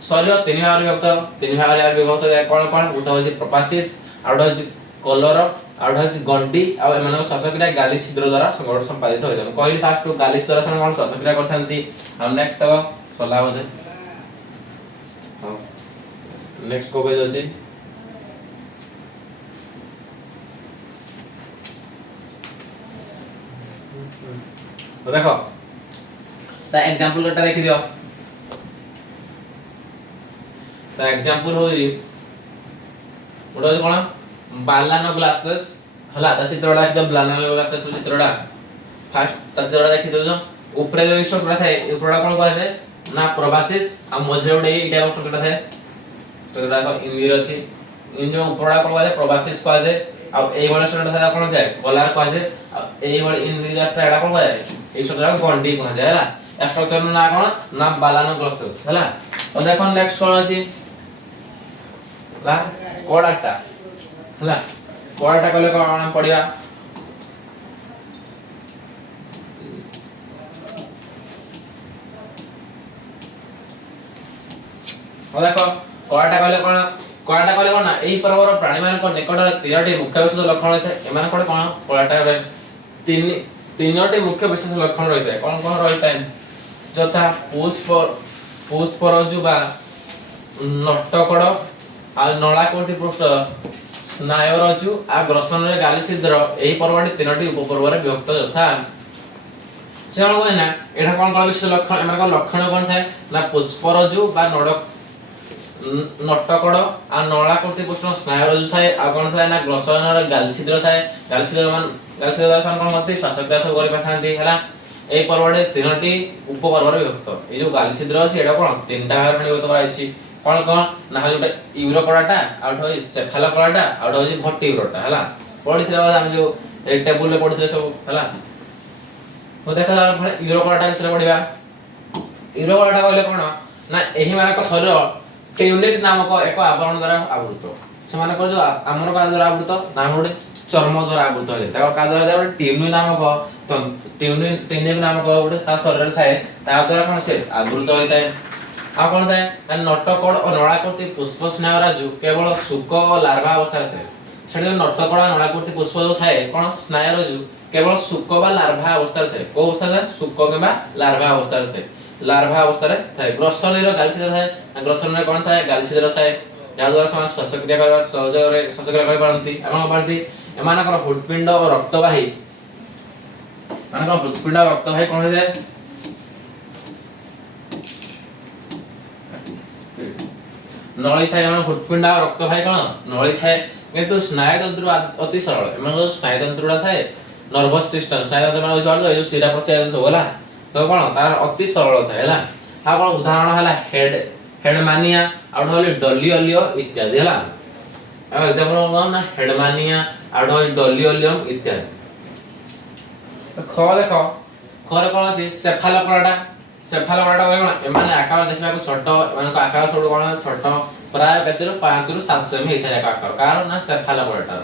शरीर तीन भाग विभक्त कोन कोन उठ होछि प्रोपासिस आउट होछि कलर आउट होछि गंडी आ एमान श्वासक्रिया गाली छिद्र द्वारा संगठन संपादित होय छै कहली फास्ट टू गाली द्वारा संगठन श्वासक्रिया करथांती हम नेक्स्ट तक सला होते नेक्स्ट को पेज अछि तो देखो ता एग्जांपल कटा देखि दियो ता एग्जांपल होई उडो कोन बालानो ग्लासेस हला ता चित्रडा एकदम बालानो ग्लासेस चित्रडा फास्ट ता चित्रडा देखि दियो ऊपर जो स्ट्रक्चर थाए ए प्रोडक्ट कोन कहै छै ना प्रोबासिस आ मझे उडे इटा स्ट्रक्चर थाए स्ट्रक्चर को इंदिर अछि इन जो प्रोडक्ट कोन कहै प्रोबासिस कहै छै आ एई वाला स्ट्रक्चर थाए कोन थाए कलर कहै छै आ एई वाला इंदिर स्ट्रक्चर एडा कोन कहै ए स्ट्रक्चर को गंडी कहै छै हला ए स्ट्रक्चर ना कोन ना बालानो ग्लासेस हला और देखो नेक्स्ट कोन अछि ला कोडाटा हला कोडाटा कहले कोन पढिया देखो कोडाटा कहले कोन ना एही परवर प्राणी मान को निकट तीनटी मुख्य विशेष लक्षण होय एमान कोन कोडाटा रे तीनटी मुख्य विशेष लक्षण रहै कोन कोन रहै जथा पुष्परजु बा नटकड़ आ नळाकोटी पृष्ठ स्नायुरजु आ ग्रसन रे गाली छिद्र एही परवटी तीनटी उपपर्व रे विभक्त जथा से कोन ना एठा कोन विशेष लक्षण एमान को लक्षण कोन थाए ना पुष्परजु बा नटकड़ आ नळाकोटी पृष्ठ स्नायुरजु थाए आ कोन थाए ना ग्रसन रे गाली छिद्र थाए गाली छिद्र मान कोन मते श्वासक्रिया सब करि पाथांती हला ए पर्वडे तीनटी उपपर्व रे विभक्त ए जो गाली छिद्र अछि एडा कोन तीनटा भाग रे विभक्त कराइछि कोन कोन ना जोटा यूरोकोडाटा आउट होई सेफालोकोडाटा आउट होई वर्टिब्रोटा हला पढिथिला हम जो एक टेबल रे पढिथिले सब हला हो देखा यूरोकोडाटा विषय पढिबा यूरोकोडाटा कहले कोन ना एही मानक शरीर ट्यूनिक नामक एक आवरण द्वारा आवृत से मानक जो हमर का द्वारा आवृत नाम गोटे चर्म द्वारा आवृत होय ता का द्वारा गोटे ट्यूनिक नामक गोटे ता शरीर थाए ता द्वारा कोन से आवृत होइताय आ कोन थाए नटकड़ और नळाकोटी पुष्प स्नायुराजु केवल शुक और लार्वा अवस्था रे थाए सेडे नटकड़ और नळाकोटी पुष्प जो थाए कोन स्नायुराजु केवल शुक बा लार्वा अवस्था रे थाए को अवस्था थाए शुक केबा लार्वा अवस्था रे थाए लार्वा अवस्था रे थाए ग्रसन रे गाली छिद्र थाए ग्रसन रे कोन थाए गाली छिद्र थाए या द्वारा समान श्वासक्रिया करबा सहज रे श्वासक्रिया कर पारंती एमान पारंती एमानकर हृदपिंड और रक्तवाही मानकर हृदपिंड और रक्तवाही कोन होय नळी थाए एमान हृत्पिंड आ रक्त भाई कोन नळी थाए किंतु स्नायुतंत्र अति सरल एमान स्नायुतंत्रडा थाए नर्वस सिस्टम स्नायुतंत्र मान जो जो सिरा प्रसाद सब होला सब कोन तार अति सरल थाए हला आ कोन उदाहरण हला हेडमानिया आउट होली डलियोलियो इत्यादि हला अब एग्जांपल कोन ना हेडमानिया आउट होली डलियोलियम इत्यादि ख देखो खरे कोन अछि सेफालोपराटा कोन एमाने आकार देखबा को छोट एमान को आकार छोट कोन छोट प्राय केतेरो 5 रु 7 सेमी हेथाय आकार कारण ना सेफालोपराटा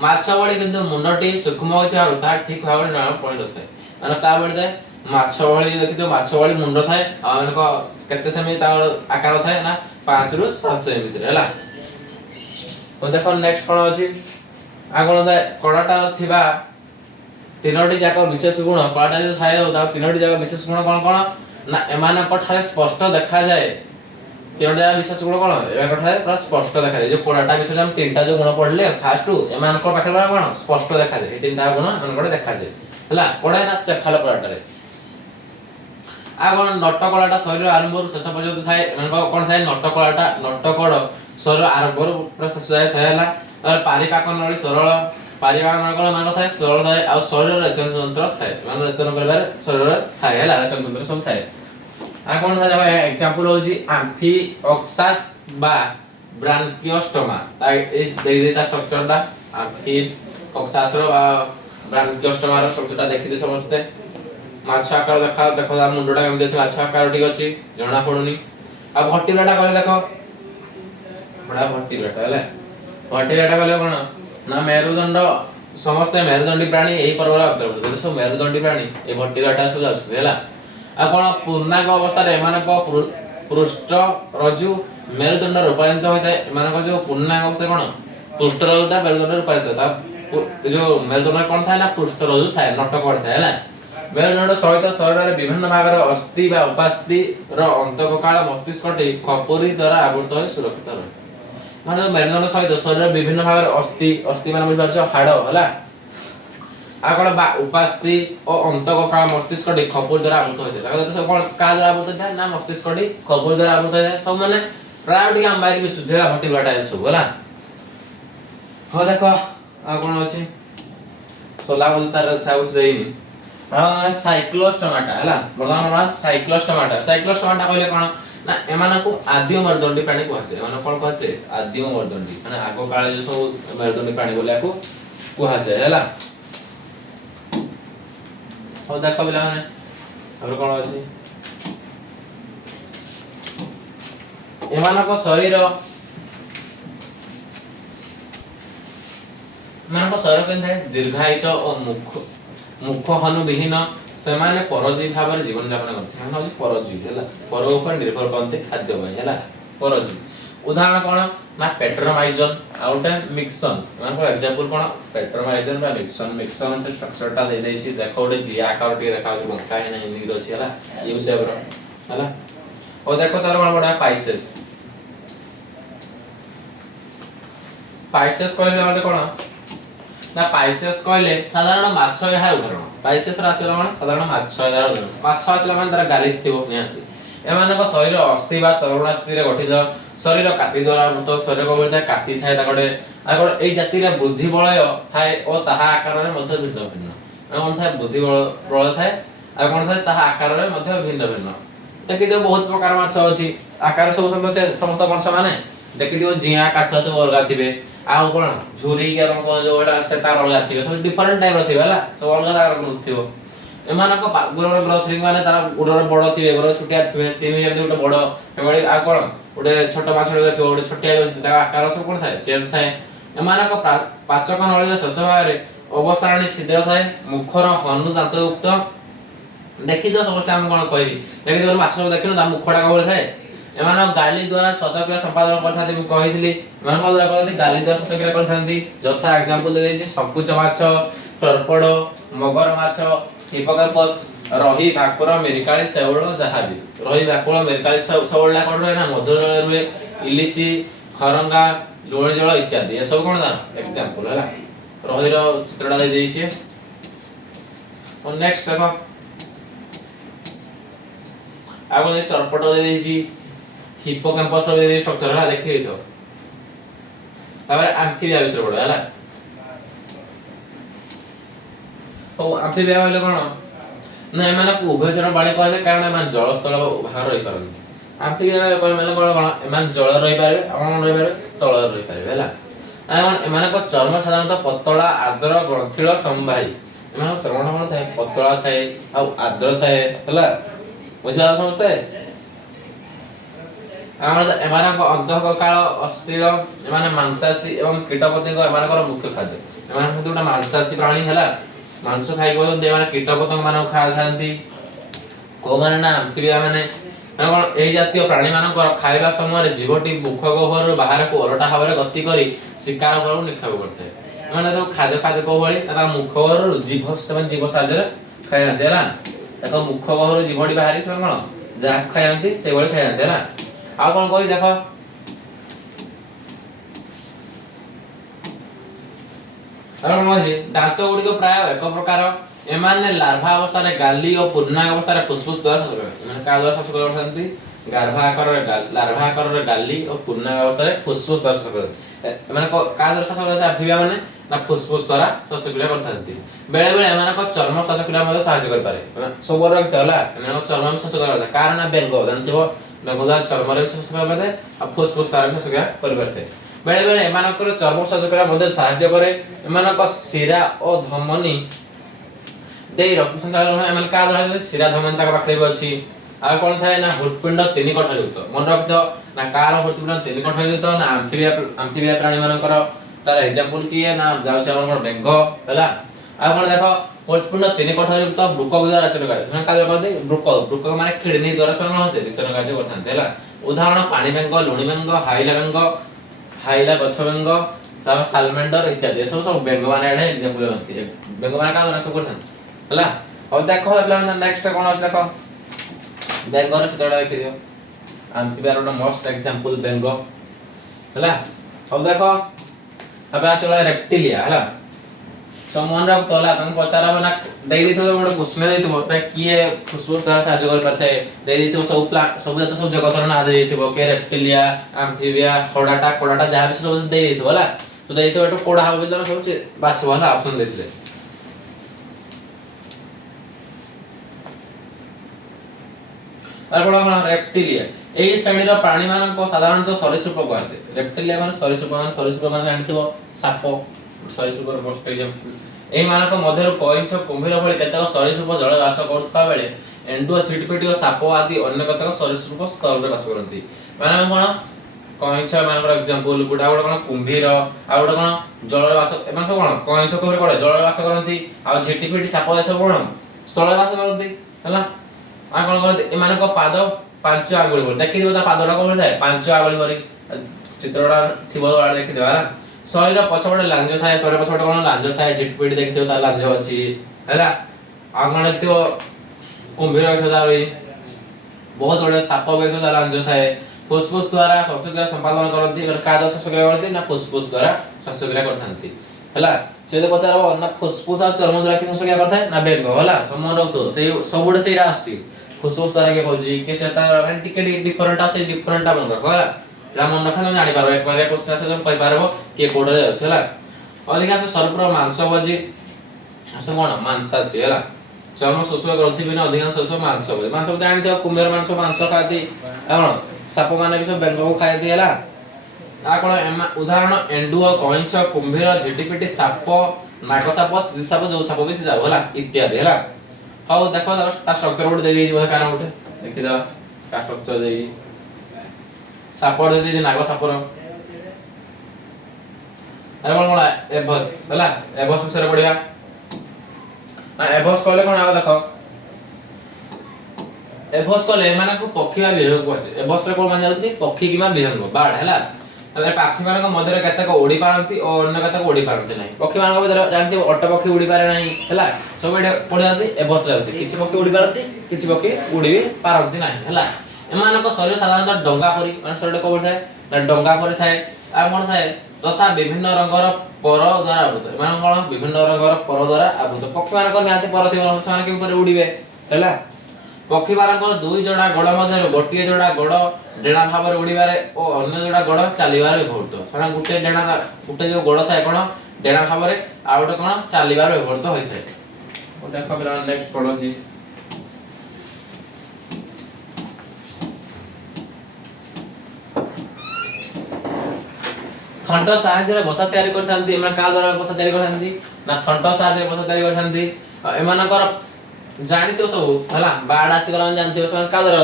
माछ बळी किंतु मुंडटी सूक्ष्म होइथा ता ठीक भाबरे ना पळि नथाय माने का बळी थाय माछ बळी देखितो माछ बळी मुंड थाय आमान को केते सेमी ता आकार थाय ना 5 रु 7 सेमी भीतर हला ओ देखो नेक्स्ट कोन अछि आ कोन थाय कडाटा थिबा तीनोटी जाक विशेष गुण कडाटा जो थाय ता तीनोटी जाक विशेष गुण कोन कोन ना एमान को ठारे स्पष्ट देखा जाय तीनोटी जाक विशेष गुण कोन एमान को ठारे पूरा स्पष्ट देखा जाय जो कडाटा विषय हम तीनटा जो गुण पढले फर्स्ट एमान को पाखे कोन स्पष्ट देखा जाय ए तीनटा गुण एमान को देखा जाय हला कोडा ना सेफालोपराटा रे आ कोन नटकलाटा शरीर आरंभ शेष पर्यंत थाए एमान को कोन थाए नटकड़ शरीर आरंभ पूरा शेष जाय थाए हला और पारिपाक नळी सरल पारिपाक नळी मान थाए सरल थाए आ शरीर रेचन तंत्र थाए मान रेचन करबार शरीर थाए हला रेचन तंत्र सब थाए आ कोन थाए एग्जांपल होजी एम्फिओक्सास बा ब्रांकियोस्टोमा ता ए देता स्ट्रक्चर दा एम्फिओक्सास रो ब्रांकियोस्टोमा रो स्ट्रक्चर ता देखि दे समझते माछ आकार देखो आ मुंडटा केम देछ माछ आकार ठीक अछि जणा पडुनी आ भट्टिराटा कहले देखो बडा भट्टिराटा हले भट्टिराटा कहले कोन ना मेरुदंड समस्त मेरुदंडी प्राणी एही पर्वरा अंतर्गत सब मेरुदंडी प्राणी ए भट्टिराटा सब जाउछ हला आ कोन पूर्णांग अवस्था रे एमान को पृष्ठ रज्जु मेरुदंड रूपांतरित होइता एमान को जो पूर्णांग अवस्था कोन पृष्ठ रज्जुटा मेरुदंड रूपांतरित ता जो मेरुदंड कोन थाय ना पृष्ठ रज्जु थाय नटक थाय हला मेरुदंड सहित शरीर विभिन्न भागर अस्थि बा उपास्थि रो अंतककाल मस्तिष्कटी खपुरी द्वारा आवृत होई सुरक्षित रहे माने मेरुदंड सहित शरीर विभिन्न भागर अस्थि माने बुझ परछो हाड़ हला आ कोन बा उपास्थि और अंतककाल मस्तिष्कटी खपुरी द्वारा आवृत होई थाय तो सब कोन का द्वारा आवृत थाय ना मस्तिष्कटी खपुरी द्वारा आवृत होई सब माने प्रायोटी हम बाहर भी सुधेरा भट्टिराटा सब हला हो देखो आ कोन अछि सोला बोलता साउस देइनी हां साइक्लोस्टोमाटा हला वर्तमान साइक्लोस्टोमाटा कहले कोन ना एमान को आदिम मेरुदंडी प्राणी कहছে एमान कोन कहছে आदिम मेरुदंडी माने आगो काले जो सब मेरुदंडी प्राणी बोले को कहছে हला हो देखो बिला माने और कोन अछि एमान को शरीर मान को शरीर केन थाए दीर्घायित और मुख हनु विहीन से माने परजीवी भाव रे जीवन यापन करथि माने होजी परजीवी हला पर ऊपर निर्भर करते खाद्य भाई हला परजीवी उदाहरण कोन ना पेट्रोमाइजन आउटे मिक्सन मान को एग्जांपल कोन पेट्रोमाइजन बा मिक्सन से स्ट्रक्चर ता दे देछि देखो ओडे जी आकार टी रखा हो बंका है ना हिंदी रो छी हला ये विषय रो हला ओ देखो तार कोन बडा पाइसेस कहले ओडे कोन ना पाइसेस कहले साधारण माछ या उदाहरण पाइसेस राशि मान साधारण माछ या उदाहरण माछ आसला मान तार गालिस थिबो निहाती एमान को शरीर अस्थि बा तरुणास्थि रे गठित शरीर काटी द्वारा आवृत शरीर को बोलता काटी थाए ताकड़े आगो एई जाति रे बुद्धि बलय थाए ओ ताहा आकार रे मध्ये भिन्न भिन्न कोन थाए बुद्धि बल थाए आ कोन थाए ताहा आकार रे मध्ये भिन्न भिन्न देखि दे बहुत प्रकार माछ अछि आकार सब समस्त माछ माने देखि दियो जिया काठ सब अलगा थिबे आ कोन झुरी के हम को जोडा से तार अलगा थिबे सब डिफरेंट टाइप रो थिबे हला सब अलगा अलग थिबो एमान को गुरर ग्रोथ रिंग माने तार गुरर बड़ थिबे गुरर छोटिया थिबे तेमी जेम उटे बड़ एबडी आ कोन उटे छोट माछ देखो उटे छोटिया ता आकार सब कोन थाए चेंज थाए एमान को पाचक नळी रे शेष भाग रे अवसारणी छिद्र थाए मुखर हनु दांत युक्त देखि दो समस्या हम कोन कहबी देखि दो माछ सब देखिनो ता मुखडा कोले थाए एमान गाली द्वारा श्वासक्रिया संपादन करथाते मु कहितली एमान को द्वारा कहते गाली द्वारा श्वासक्रिया करथांती यथा एग्जांपल दे छि संकुच माछ टर्पडो मगर माछ हिपोकैम्पस रही भाकुर मेरिकाली सेवळ जहाबी रही भाकुर मेरिकाली सेवळला कोन रे ना मधुर रे इलिसी खरंगा लोणी जळ इत्यादि ए सब कोन दा एग्जांपल हला रही रो चित्रडा दे देइछि और नेक्स्ट देखो आगो टर्पडो दे देइछि हिप्पोकैम्पस रो स्ट्रक्चर है देखि तो तापर एम्फीबिया विषय पढा हला ओ एम्फीबिया बोले कोन ना एमाने को उभयचर प्राणी कहले कारण एमान जल स्थल बाहर रहि पारन एम्फीबिया माने कोन एमान जल रहि पारे आपण रहि पारे स्थल रहि पारे हला एमान को चर्म साधारणतः पतला आर्द्र ग्रंथिल संवाही एमान चर्म कोन थाए पतला थाए आ आर्द्र थाए हला बुझा समझते एमान को अंतःक काल अश्लील एमान मांसाशी एवं कीटपतंग एमान को मुख्य खाद्य एमान गोटा मांसाशी प्राणी हला मांस खाइ को एमान कीटपतंग मान खा थांती को माने ना एम्फीबिया माने कोन एही जातीय प्राणी मान को खाइबा समय जीवटी मुख गहर बाहर को उलटा भाबरे गति करी शिकार करू निक्षेप करते माने तो खाद्य खाद्य को भली ता मुख गहर जीव समान जीव साजरे खाइ देला ताको मुख गहर जीवटी बाहरी से कोन जा खायंती से भली खायंती ना आ कोन कहि देखो अरे मजी दांत गुडी को प्राय एक प्रकार एमाने लार्भा अवस्था रे गाली और पूर्णांग अवस्था रे फुसफुस द्वारा शासन करते माने का द्वारा शासन करथांती गार्भा आकार रे लार्भा आकार रे गाली और पूर्णांग अवस्था रे फुसफुस द्वारा शासन करते माने का द्वारा शासन करते एम्फीबिया माने ना फुसफुस द्वारा शासन क्रिया करथांती बेले बेले एमाने को चर्म शासन क्रिया मध्ये सहायता कर पारे सबोर रखते होला एमाने को चर्म शासन करता कारण बेंगो जानथिबो बेंगोदा चर्म रे शासन कर पाते आ फुसफुस द्वारा शासन क्रिया कर पाते बेले बेले एमाने को चर्म शासन क्रिया मध्ये सहायता करे एमाने को शिरा और धमनी देई रक्त संचालन एमन का द्वारा शिरा धमनी तक पाखरे अछि आ कोन थाए ना हृदपिंड तीन कठा युक्त मन रखतो ना कार हृदपिंड तीन कठा युक्त ना एम्फीबिया प्राणी मानकर तार एग्जांपल की है ना जाउ चरण बेंग हला आ कोन देखो हृदपिंड तीन कठा युक्त ब्रुक द्वारा रचना करे ना का कहते ब्रुक माने किडनी द्वारा रचना होते रचना कार्य करथांते हला उदाहरण पानी बेंग लुणी बेंग हाइला गछ बेंग सालमेंडर इत्यादि सब बेंग माने एग्जांपल होती बेंग माने का द्वारा सब करथांते हला अब देखो एप्लाय नेक्स्ट कोन अछि देखो बेंगर चित्रटा देखि दियो एम्फीबिया रो मोस्ट एग्जांपल बेंग हला अब देखो अब आसला रेप्टिलिया हला समन रो तोला तम पचारा बना देई दिथो गोटे प्रश्न देइथबो त किए फुसफुस द्वारा साहाय्य कर परथे देई दिथो सब जत सब जगतर ना देई दिथबो के रेप्टिलिया एम्फीबिया कोडाटा जहा भी सब देई दिथबो हला तो देई दिथबो एटो कोडा हबो बिदर सब बाछबो हला ऑप्शन देथिले कोन रेप्टिलिया एही श्रेणीर प्राणी मान को साधारणतः सरीसृप कहते रेप्टिलिया माने सरीसृप माने जानथिबो साप सरीसृप मोस्ट एग्जांपल एही मान को मध्य कइंछ कुम्भीर भଳି केतक सरीसृप जल वास करथबा बेले एंडुआ चिटपेटियो साप आदि अन्य केतक सरीसृप स्थल रे वास करथि माने कोन कइंछ मान को एग्जांपल गुडा कोन कुम्भीर आ गुडा कोन जल रे वास एमान सब कोन कइंछ कुम्भीर कोन जल रे वास करथि आ चिटपेटी साप सब कोन स्थल रे वास करथि हला आ कोन करथि एमान को पाद पांच आंगुली कर देखि दियो ता पादडा कोन थाए पांच आंगुली करी चित्रडा थिबो वाला देखि देबा शरीर पछपटे लांज थाए शरीर पछपटे कोन लांज थाए चिटपेटी देखि दियो ता लांज अछि हला आ कोन देखियो कुम्भीर देखियो रे बहुत बड़े साप देखियो ता लांज थाए फुसफुस द्वारा श्वासक्रिया संपादन करथि का द्वारा श्वासक्रिया करथि ना फुसफुस द्वारा श्वासक्रिया करथांती हला से पचारबो ना फुसफुस आ चर्म द्वारा कि श्वासक्रिया करथाय ना बेंग हला समन रखतो से सबुडे सेटा आछि फुसफुस द्वारा के कहूजी के चेता टिके डिफरेंट आसे डिफरेंट आ मन रखो ला मन रखा तो जानि पारो एक बार क्वेश्चन से हम कहि पारबो के कोडे अछि हला अधिकांश सर्पर मांसभोजी आसे कोन मांसाशी हला चर्म शोषक ग्रंथि बिना अधिकांश शोषक मांसभोजी मांस जानि तो कुम्भीर मांस खाती कोन साप माने भी सब बेंग को खायती हला आ कोन उदाहरण एंडुआ कइंछ कुम्भीर झिटिपिटी साप नाग साप चिल साप जो साप भी से जाव हला इत्यादि हला हाउ देखो ता स्ट्रक्चर बोर्ड दे दिबो काना बोटे देखि दा ता स्ट्रक्चर दे साप दे दे नाग सापर अरे कोन एबस हला एबस विषय पढिया ना एबस कहले कोन आगा देखो एबस कहले माने को पक्षी बा विहंग को আছে एबस रे कोन मान जाउती पक्षी किमा विहंग बाड हला अरे पाखी मान मध्य केतक ओडी पारंती और अन्य केतक ओडी पारंती नाही पक्षी मान भीतर जानती अट पक्षी उडी पारे नाही हला सब एडे पडी जाती एबस रहती किछि पक्षी उडी पारंती किछि पक्षी उडी भी पारंती नाही हला एमान को शरीर साधारणतः डंगा परी मान शरीर को थाए ना डंगा परी थाए आ कोन थाए तथा विभिन्न रंगर पर द्वारा आवृत एमान कोन विभिन्न रंगर पर द्वारा आवृत पक्षी मान को निहाती पर थिबो समान के ऊपर उडीबे हला पक्षी मानकर दुई जोड़ा गोड़ मध्य गोटे जोड़ा गोड़ डेणा भाव में उड़ारे और अन्य जोड़ा गोड़ चलवार व्यवहृत से गोटे डेणा गोटे जो गोड़ थाए कौन डेणा भाव में आ गोटे कौन चलवार व्यवहृत होता है। देख पे नेक्स्ट पढ़ी थंट साहाय्य बसा तैयारी करथांती एमा का द्वारा बसा तैयारी करथांती ना थंट साहाय्य बसा तैयारी करथांती एमानकर जानितो सब हला बाड आसी गला जानथियो सब का द्वारा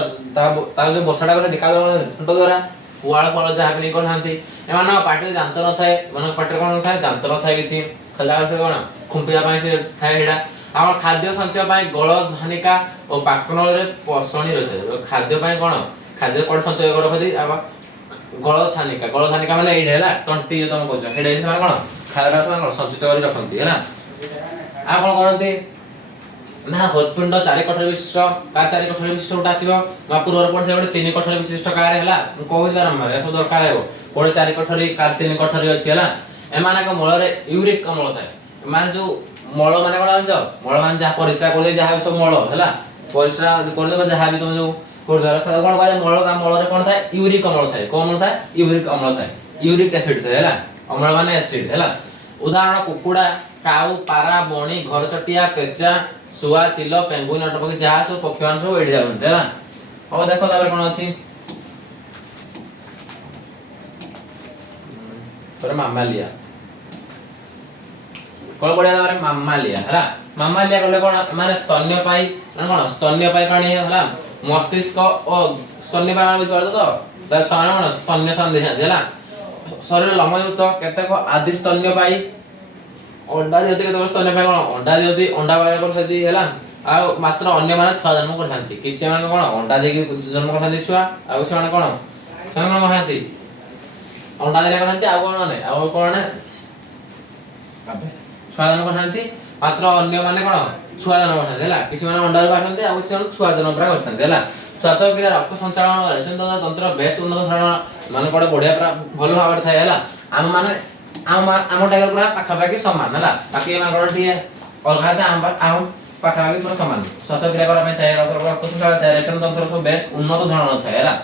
ता जो बसाडा करथांती का द्वारा थंट द्वारा पुआळ फळ जहा भी करथांती एमान पाटी दांत न थाए मन पाटी कोन थाए दांत न थाए किछि खला से कोन खुंपिया पाई से थाए हेडा आ खाद्य संचय पाई गळ धनिका और पाकनळ रे पसणी रहथे खाद्य पाई कोन खाद्य कोन संचय करखदी आ गळ थानिका माने एडे हला टंटी जो तुम कहछ हेडे से कोन खाद्य कोन संचित करी रखंती हला आ कोन करंती ना हृदपिंड 4 कठोर विशिष्ट का 4 कठोर विशिष्ट उठा आसीबो मा पूर्वर पड़ से 3 कठोर विशिष्ट का रे हला कहू बारंबार ए सब दरकार हेबो कोडे 4 कठोरी का 3 कठोरी अछि हला एमाना का मूल रे यूरिक अम्ल थाए माने जो मळ माने कोन जानछ मळ माने जा परिश्रा करले जा सब मळ हला परिश्रा करले जा भी तुम जो कोड द्वारा से कोन कहले मळ रे कोन थाए यूरिक अम्ल थाए कोन अम्ल थाए यूरिक अम्ल थाए यूरिक एसिड थाए हला अम्ल माने एसिड हला उदाहरण कुकुडा काऊ पारा बणी घर चटिया केचा सुआ चिलो पेंगुइन अटपकी जहा सब पक्षीमान सब एडी जावंते हला अब देखो तापर कोन अछि पर मामालिया कोन बढिया तापर मामालिया हला मामालिया कहले कोन माने स्तन्यपायी माने कोन स्तन्यपायी प्राणी हला मस्तिष्क और स्तन्यपायी बुझ परतो तो तार समान कोन स्तन्य संदेह हला शरीर लंबयुक्त केतेक आदि स्तन्यपायी अंडा दियति के स्तन्यपायी कोन अंडा दियति अंडा बारे पर सदी हला आ मात्र अन्य माने छुआ जन्म करथांती कि से माने कोन अंडा देकी जन्म करथांती छुआ आ से माने कोन से माने महांती अंडा देले करथांती आ कोन माने आ कोन छुआ जन्म करथांती मात्र अन्य माने कोन छुआ जन्म करथांती हला किसी माने अंडा करथांती आ से छुआ जन्म प्रा करथांती हला श्वास क्रिया रक्त संचालन रेचन तंत्र बेस उन्नत धारणा माने पड़े बढ़िया भल भाव थाए हला हम माने आम टाइगर पूरा पाखा पाखी समान हला बाकी ए मानकर ठी अलगा था आम पाखा पाखी पूरा समान श्वास क्रिया करा में थाए रक्त संचालन थाए रेचन तंत्र सब बेस उन्नत धारणा थाए हला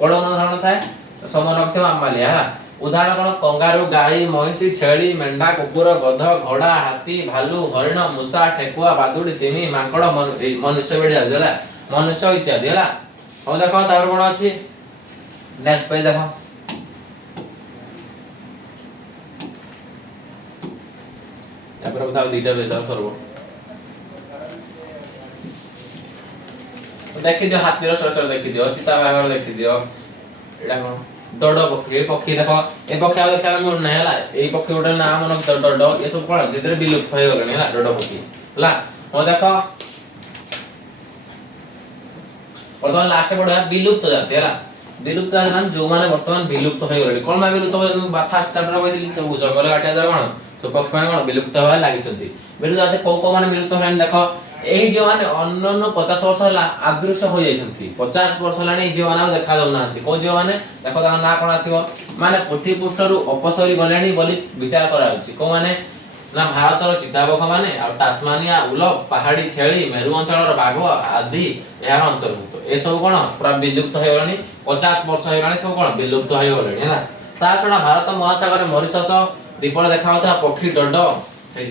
कोड उन्नत धारणा थाए समान रक्त मामालिया हला उदाहरण कोन कंगारू गाई महिषी छेली मेंढा कुकुर गध घोड़ा हाथी भालू हरिण मूषा ठेकुआ बादुड़ी तिमी माकड़ मनुष्य बेडी हला मनुष्य इत्यादि हला अब देखो तापर कोन अछि नेक्स्ट पेज देखो यापर बताओ दीटा पेज सरबो देखि दियो हाथी रो स्ट्रक्चर देखि दियो सीता बागर देखि दियो एडा कोन डडो पक्षी पक्षी देखो ए पक्षी आ देखा मन नै हला ए पक्षी गोटे नाम मन डडो ये सब कोन धीरे विलुप्त होय गले हला डडो पक्षी हला हो देखो वर्तमान लास्ट पढ़ा विलुप्त जाति हला विलुप्त जाति जो माने वर्तमान विलुप्त होय गले कोन मा विलुप्त होय फास्ट चैप्टर कहली सब जंगल काटिया दर कोन सब पक्षी माने कोन विलुप्त होय लागि छथि विलुप्त जाति को माने विलुप्त होय देखो एही जो माने अन्नन 50 वर्ष हला अदृश्य हो जाय छथि 50 वर्ष हलानी जो माने देखा जाउ नांती को जो माने देखो ता ना कोन आसीबो माने पृथ्वी पृष्ठरु अपसरी गलेनी बोली विचार करा होछि को माने ना भारतर चिताबघ माने आ टास्मानिया उलफ पहाड़ी छेली मेरु अंचलर बाघ आदि यार अंतर्भुक्त ए सब कोन पूरा विलुप्त होय गलानी 50 वर्ष होय गलानी सब कोन विलुप्त होय गलानी हला ता छडा भारत महासागर मॉरिशस दीपल देखावता पक्षी डडो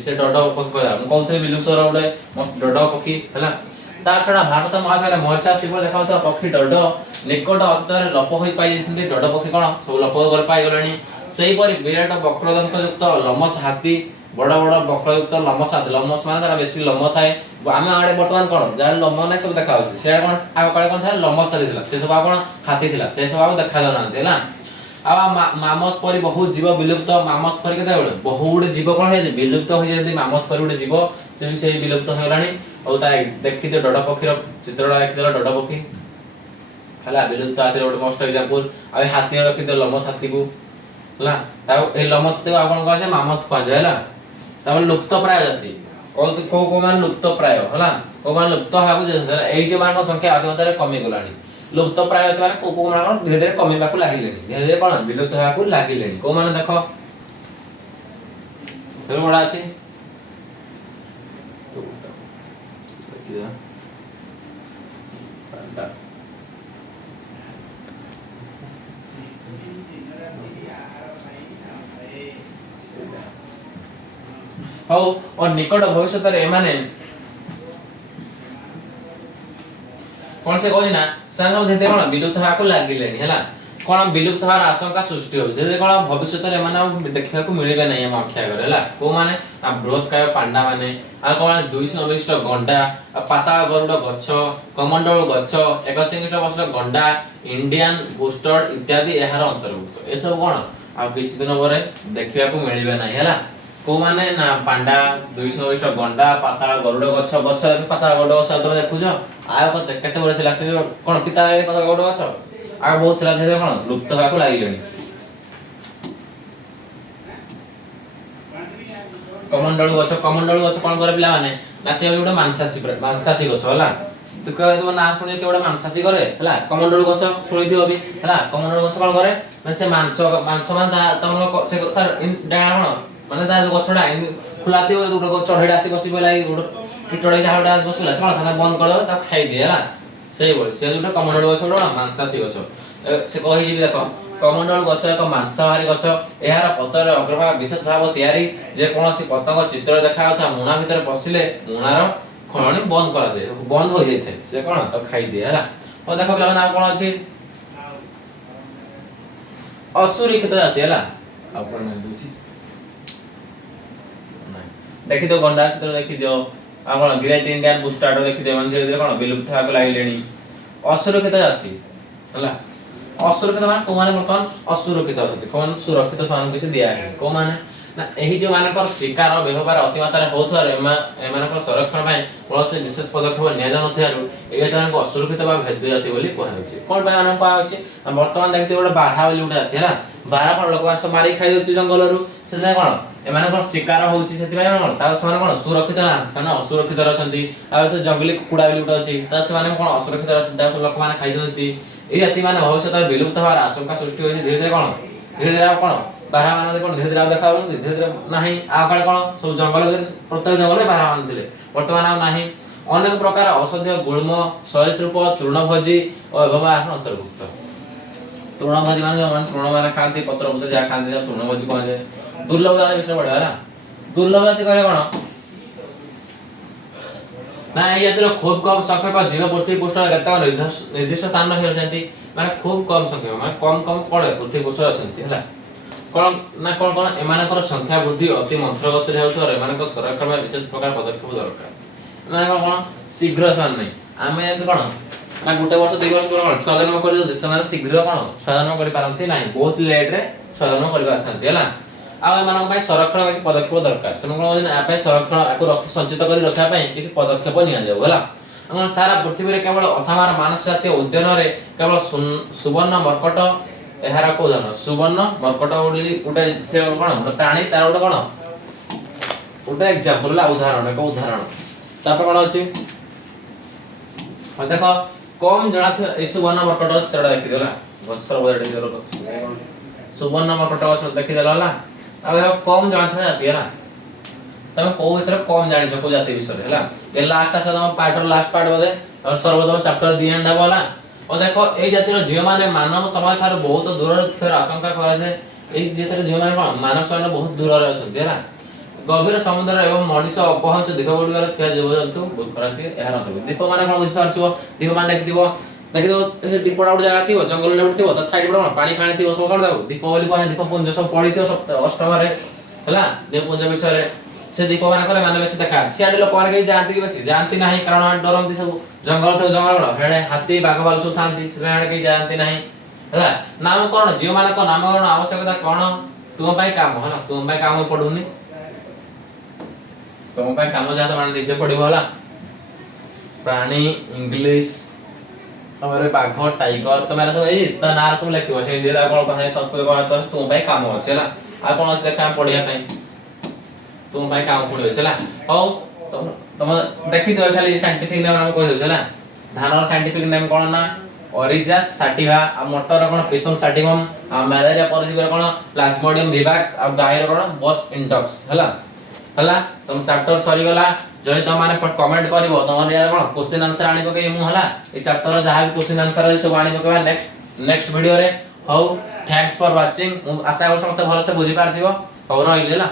से डडो पक्षी कहला म कहथि विलुप्त रोडे डडो पक्षी हला ता छडा भारत महासागर मॉरिशस दीपल देखावता पक्षी डडो निकट अतरे लोप होई पाई जथि डडो पक्षी कोन सब लोप गल पाई गलानी सेही परि विराट वक्रदंत युक्त लमस हाथी बड़ा बड़ा वक्रयुक्त लमस लमस माने तारा बेसी लम थाए आमे आडे वर्तमान कोन जा लम नै सब देखा होछि से कोन आ काले कोन था लमस सरी थिला से सब कोन हाथी थिला से सब देखा जाना हला आ मामत परि बहुत जीव विलुप्त मामत परि केते बड बहुत जीव कोन हे विलुप्त हो जदी मामत परि उडे जीव से विलुप्त होलानी औ ता देखि दे डडो पक्षी रो चित्रडा देखि दे डडो पक्षी हला विलुप्त आतिर उडे मोस्ट एग्जांपल आ हाथी रखि दे लमस हाथी को हला ता ए लमस ते आ कोन कहै मामत कहै हला तब लुप्त प्राय जाति को मान लुप्त प्राय हला को मान लुप्त हाबु जे एई जे मान संख्या आदिमतारे कमी गलानी लुप्त प्राय होतबार को मान धीरे धीरे कमी बाकू लागिलेनी धीरे धीरे कोन विलुप्त हाबु लागिलेनी को मान देखो फेर बडा अछि तो देखिया ହଉ ଓ ନିକଟ ଭବିଷ୍ୟତରେ ଏମାନେ କଣ ସେ କହିନା ସେମାନେ ଧୀରେ କଣ ବିଲୁପ୍ତ ହେବାକୁ ଲାଗିଲେଣି ହେଲା କଣ ବିଲୁପ୍ତ ହବାର ଆଶଙ୍କା ସୃଷ୍ଟି ହେଉଛି ଧୀରେ କଣ ଭବିଷ୍ୟତରେ ଏମାନେ ଆଉ ଦେଖିବାକୁ ମିଳିବେ ନାହିଁ ଆମ ଆଖି ଆଗରେ ହେଲା କୋଉମାନେ ବୃହତ୍କାୟ ପାଣ୍ଡା ମାନେ ଆଉ କଣ 200 ବିଶିଷ୍ଟ ଗଣ୍ଡା ପାତାଳ ଗରୁଡ ଗଛ କମଣ୍ଡଳ ଗଛ ଏକଶିଙ୍ଗିଷ୍ଟ ବର୍ଷ ଗଣ୍ଡା ଇଣ୍ଡିଆନ ବୁଷ୍ଟର୍ଡ ଇତ୍ୟାଦି ଏହାର ଅନ୍ତର୍ଭୁକ୍ତ ଏସବୁ କଣ ଆଉ କିଛି ଦିନ ପରେ ଦେଖିବାକୁ ମିଳିବେ ନାହିଁ ହେଲା କୋଉମାନେ ନା ପାଣ୍ଡା 200 ବିଶିଷ୍ଟ ଗଣ୍ଡା ପାତାଳ ଗରୁଡ ଗଛ ଗଛ ପାତାଳ ଗରୁଡ ଗଛ ତମେ ଦେଖୁଛ ଆଉ କେତେ ଗୁଡେ ଥିଲା ସେ କଣ ପିତା ପାତାଳ ଗରୁଡ ଗଛ ଆଉ ବହୁତ ଥିଲା ଧୀରେ କଣ ଲୁପ୍ତ ହେବାକୁ ଲାଗିଲେଣି କମଣ୍ଡଳ ଗଛ କଣ କରେ ପିଲାମାନେ ନା ସେ ଗୋଟେ ମାଂସାଶୀ ଗଛ ହେଲା ତୁ କହ ତମ ନା ଶୁଣି କେଉଡା ମାଂସାଶୀ କରେ ହେଲା କମଣ୍ଡଳ ଗଛ ଶୁଣିଥିବ ବି ହେଲା କମଣ୍ଡଳ ଗଛ କଣ କରେ ମାନେ ସେ ମାଂସ ମାନେ ତମର ସେ ତାର କଣ ମାନେ ତା ଗଛଟା ଖୋଲା ଥିବ ଗୋଟେ ଚଢେଇଟା ଆସି ବସି ପଇଲା ଗୋଟେ କୀଟଟେ ଯାହାଟା ଆସି ବସି ପଇଲା ସେ କଣ ସାଙ୍ଗେ ବନ୍ଦ କରିଦେବ ତାକୁ ଖାଇଦିଏ ହେଲା ସେଇଭଳି ସେ ଗୋଟେ କମଣ୍ଡଳ ଗଛ ଗୋଟେ ମାଂସାଶୀ ଗଛ ସେ କହିଯିବି ଦେଖ କମଣ୍ଡଳ ଗଛ ଏକ ମାଂସାହାରୀ ଗଛ ଏହାର ପତ୍ରରେ ଅଗ୍ରଭାଗ ବିଶେଷ ଭାବ ତିଆରି ଯେ କୌଣସି ପତଙ୍ଗ ଚିତ୍ର ଦେଖାଯାଉଥିବା ମୁଣା ଭିତରେ ପଶିଲେ ମୁଣାର ଖଳଣି ବନ୍ଦ କରାଯାଏ ବନ୍ଦ ହୋଇଯାଇଥାଏ ସେ କଣ ତାକୁ ଖାଇଦିଏ ହେଲା ଆଉ ଦେଖ ପିଲାମାନେ ଆଉ କଣ ଅଛି ଅସୁରକ୍ଷିତ ଜାତି ହେଲା ଆଉ କଣ ଦଉଛି ଦେଖିଦିଅ ଗଣ୍ଡା ଚିତ୍ର ଦେଖିଦିଅ ଆଉ କଣ ଗ୍ରେଟ୍ ଇଣ୍ଡିଆନ ବୁଷ୍ଟାର୍ଡ ଦେଖିଦିଅ ମାନେ ଧୀରେ ଧୀରେ କଣ ବିଲୁପ୍ତ ହେବାକୁ ଲାଗିଲେଣି ଅସୁରକ୍ଷିତ ଜାତି ହେଲା ଅସୁରକ୍ଷିତ ମାନେ କୋଉମାନେ ବର୍ତ୍ତମାନ ଅସୁରକ୍ଷିତ ଅଛନ୍ତି କୋଉମାନେ ସୁରକ୍ଷିତ ସେମାନଙ୍କୁ କିଛି ଦିଆ ନାହିଁ କୋଉମାନେ ନା ଏହି ଯୋଉ ମାନଙ୍କର ଶିକାର ବ୍ୟବହାର ଅତିମାତ୍ରାରେ ହେଉଥିବାରୁ ଏମାନଙ୍କର ସଂରକ୍ଷଣ ପାଇଁ କୌଣସି ବିଶେଷ ପଦକ୍ଷେପ ନିଆଯାଉନଥିବାରୁ ଏହି ଜାତିମାନଙ୍କୁ ଅସୁରକ୍ଷିତ ବା ଭେଦ୍ୟ ଜାତି ବୋଲି କୁହାଯାଉଛି କଣ ପାଇଁ ଏମାନଙ୍କୁ କୁହାଯାଉଛି ବର୍ତ୍ତମାନ ଦେଖିଥିବେ ଗୋଟେ ବାରହା ବୋଲି ଗୋଟେ ଜାତି ହେଲା ବାରହା କଣ ଲୋକମାନେ ସବୁ ମାରିକି ଖାଇଦଉଛି ଜଙ୍ଗଲରୁ ସେଥିପାଇଁ କଣ ଏମାନଙ୍କର ଶିକାର ହଉଛି ସେଥିପାଇଁ କଣ ତାକୁ ସେମାନେ କଣ ସୁରକ୍ଷିତ ନା ସେମାନେ ଅସୁରକ୍ଷିତରେ ଅଛନ୍ତି ଆଉ ତ ଜଙ୍ଗଲୀ କୁକୁଡା ବୋଲି ଗୋଟେ ଅଛି ତ ସେମାନେ କଣ ଅସୁରକ୍ଷିତରେ ଅଛନ୍ତି ତାକୁ ଲୋକମାନେ ଖାଇଦଉଛନ୍ତି ଏହି ଜାତି ମାନେ ଭବିଷ୍ୟତରେ ବିଲୁପ୍ତ ହେବାର ଆଶଙ୍କା ସୃଷ୍ଟି ହେଉଛି ଧୀରେ ଧୀରେ ଆଉ କଣ ବାରହା ମାନେ କଣ ଧୀରେ ଧୀରେ ଆଉ ଦେଖା ଯାଉଛନ୍ତି ଧୀରେ ଧୀରେ ନାହିଁ ଆଉ କାଳେ କଣ ସବୁ ଜଙ୍ଗଲ ଭିତରେ ପ୍ରତ୍ୟେକ ଜଙ୍ଗଲରେ ବାରହା ମାନେ ଥିଲେ ବର୍ତ୍ତମାନ ଆଉ ନାହିଁ ଅନେକ ପ୍ରକାର ଔଷଧୀୟ ଗୁଳ୍ମ ସରୀସୃପ ତୃଣଭୋଜୀ ଓ ଏବଂ ଅନ୍ତର୍ଭୁକ୍ତ ତୃଣଭୋଜୀ ମାନେ ଯୋଉମାନେ ତୃଣ ମାନେ ଖାଆନ୍ତି ପତ୍ର ପତ୍ର ଯାହା ଖାଆନ୍ତି ତୃଣଭୋଜୀ କୁହାଯାଏ ଦୁର୍ଲଭ ଜାତି ବିଷୟରେ ପଢିବା ହେଲା ଦୁର୍ଲଭ ଜାତି କହିଲେ କଣ ନା এই জাতির খুব কম সংখ্যক জীব পৃথিবী পৃষ্ঠରେ କେତେକ ନିର୍ଦ୍ଦିଷ୍ଟ ସ୍ଥାନରେ ରହିଛନ୍ତି ମାନେ খুব কম ସଂଖ୍ୟକ ମାନେ କମ ପଡେ ପୃଥିବୀ ପୃଷ୍ଠରେ ଅଛନ୍ତି ହେଲା କଣ ଏମାନଙ୍କର ସଂଖ୍ୟା ବୃଦ୍ଧି ଅତି ମନ୍ଥର ଗତିରେ ହେଉଥିବାରୁ ଏମାନଙ୍କ ସଂରକ୍ଷଣ ପାଇଁ ବିଶେଷ ପ୍ରକାର ପଦକ୍ଷେପ ଦରକାର ମାନେ କଣ ଶୀଘ୍ର ସେମାନେ ନାହିଁ ଆମେ ଯେମିତି କଣ ନା ଗୋଟେ ବର୍ଷ 2 ବର୍ଷ ପରେ କଣ ଛୁଆ ଜନ୍ମ କରିଦେଉଛନ୍ତି ସେମାନେ ଶୀଘ୍ର କଣ ଛୁଆ ଜନ୍ମ କରିପାରନ୍ତି ନାହିଁ ବହୁତ ଲେଟରେ ଛୁଆ ଜନ୍ମ କରିପାରିଥାନ୍ତି ହେଲା ଆଉ ଏମାନଙ୍କ ପାଇଁ ସଂରକ୍ଷଣ କିଛି ପଦକ୍ଷେପ ଦରକାର ସେମାନେ କଣ ୟା ପାଇଁ ସଂରକ୍ଷଣ ଆକୁ ସଞ୍ଚିତ କରି ରଖିବା ପାଇଁ କିଛି ପଦକ୍ଷେପ ନିଆଯାଉ ହେଲା ଆମର ସାରା ପୃଥିବୀରେ କେବଳ ଅସାମାର ମାନସ ଜାତୀୟ ଉଦ୍ୟାନରେ କେବଳ ସୁବର୍ଣ୍ଣ ମର୍କଟ ଏହାର କୋଉ ଉଦାହରଣ ସୁବର୍ଣ୍ଣ ମର୍କଟ ବୋଲି ଗୋଟେ ସେ କଣ ଗୋଟେ ପ୍ରାଣୀ ତାର ଗୋଟେ କଣ ଗୋଟେ ଏକ୍ସାମ୍ପଲ ହେଲା ଉଦାହରଣ ଏକ ଉଦାହରଣ ତାପରେ କଣ ଅଛି ଦେଖ କମ ଜଣାଥିବା এই ସୁବର୍ଣ୍ଣ ମର୍କଟର ଚିତ୍ରଟା ଦେଖିଦେଲା ଗଛର ବଡ ସୁବର୍ଣ୍ଣ ମର୍କଟ ଗଛ ଦେଖିଦେଲା ହେଲା ଆଉ ଏହା କମ ଜାଣିଥିବା ଜାତି ହେଲା ତମେ କୋଉ ବିଷୟରେ କମ ଜାଣିଛ କୋଉ ଜାତି ବିଷୟରେ ହେଲା ଏ ଲାଷ୍ଟ ଆସ ତମ ପାର୍ଟର ଲାଷ୍ଟ ପାର୍ଟ ବୋଧେ और सर्वप्रथम चैप्टर दी एंड वाला और देखो ए जातिर जीव माने मानव समाज थार बहुत दूर थियर आशंका करा जे ए जेतर जीव माने मानव समाज बहुत दूर रे अछंती हैला गभीर समुद्र एवं मଣିଷ अपहंच दीप गुड़िकर थिया जीव जंतु बहुत खराब छे एहार नथबो दीप माने कोन बुझ पारछिबो दीप माने देखिबो दीपड़ा उड़ जागा थिबो जंगल ले उठथिबो त साइड पर पानी खाणी थिबो सब कर दाउ दीप बोली कोन दीप पुंज सब पडिथिबो सब अष्टम रे हैला दीप पुंज विषय रे से दीप माने करे माने बेसी देखा सियाडी लोक माने के जानती कि बेसी जानती नाही कारण डरंती सब जंगल तो जंगल हेडे हाथी बाघ भालू सब थांती से हेडे के जानती नाही हैला नामकरण जीव माने को नामकरण आवश्यकता कोन तुम पाई काम हैला तुम पाई काम पडुनी तुम पाई काम जा त माने निजे पडिबो हैला प्राणी इंग्लिश हमरे बाघ टाइगर तुम्हारा सब ए त नार सब लिखिबो हिंदी रा कोन कहाय संस्कृत कोन त तुम पाई काम अछि हैला आ कोन से काम पढिया पाई तुम पाई काम पडियो हैला हौ तुम देखि दो खाली साइंटिफिक नेम हम कहि दो हैला धानर साइंटिफिक नेम कोन ना ओरिजास साटिवा आ मटर कोन पिसम साटिवम आ मलेरिया परजीवी कोन प्लाज्मोडियम विवाक्स आ गायर कोन बस इंटॉक्स हैला तुम चैप्टर सरी गला जदि तुम माने कमेंट करिवो तमर यार कोन क्वेश्चन आंसर आनी पके मु हला ए चैप्टर जहां भी क्वेश्चन आंसर है सब आनी पके नेक्स्ट वीडियो रे। हो थैंक्स फॉर वाचिंग। मु आशा कर समस्त भलो से बुझी पारथिबो। हो रहिलेला।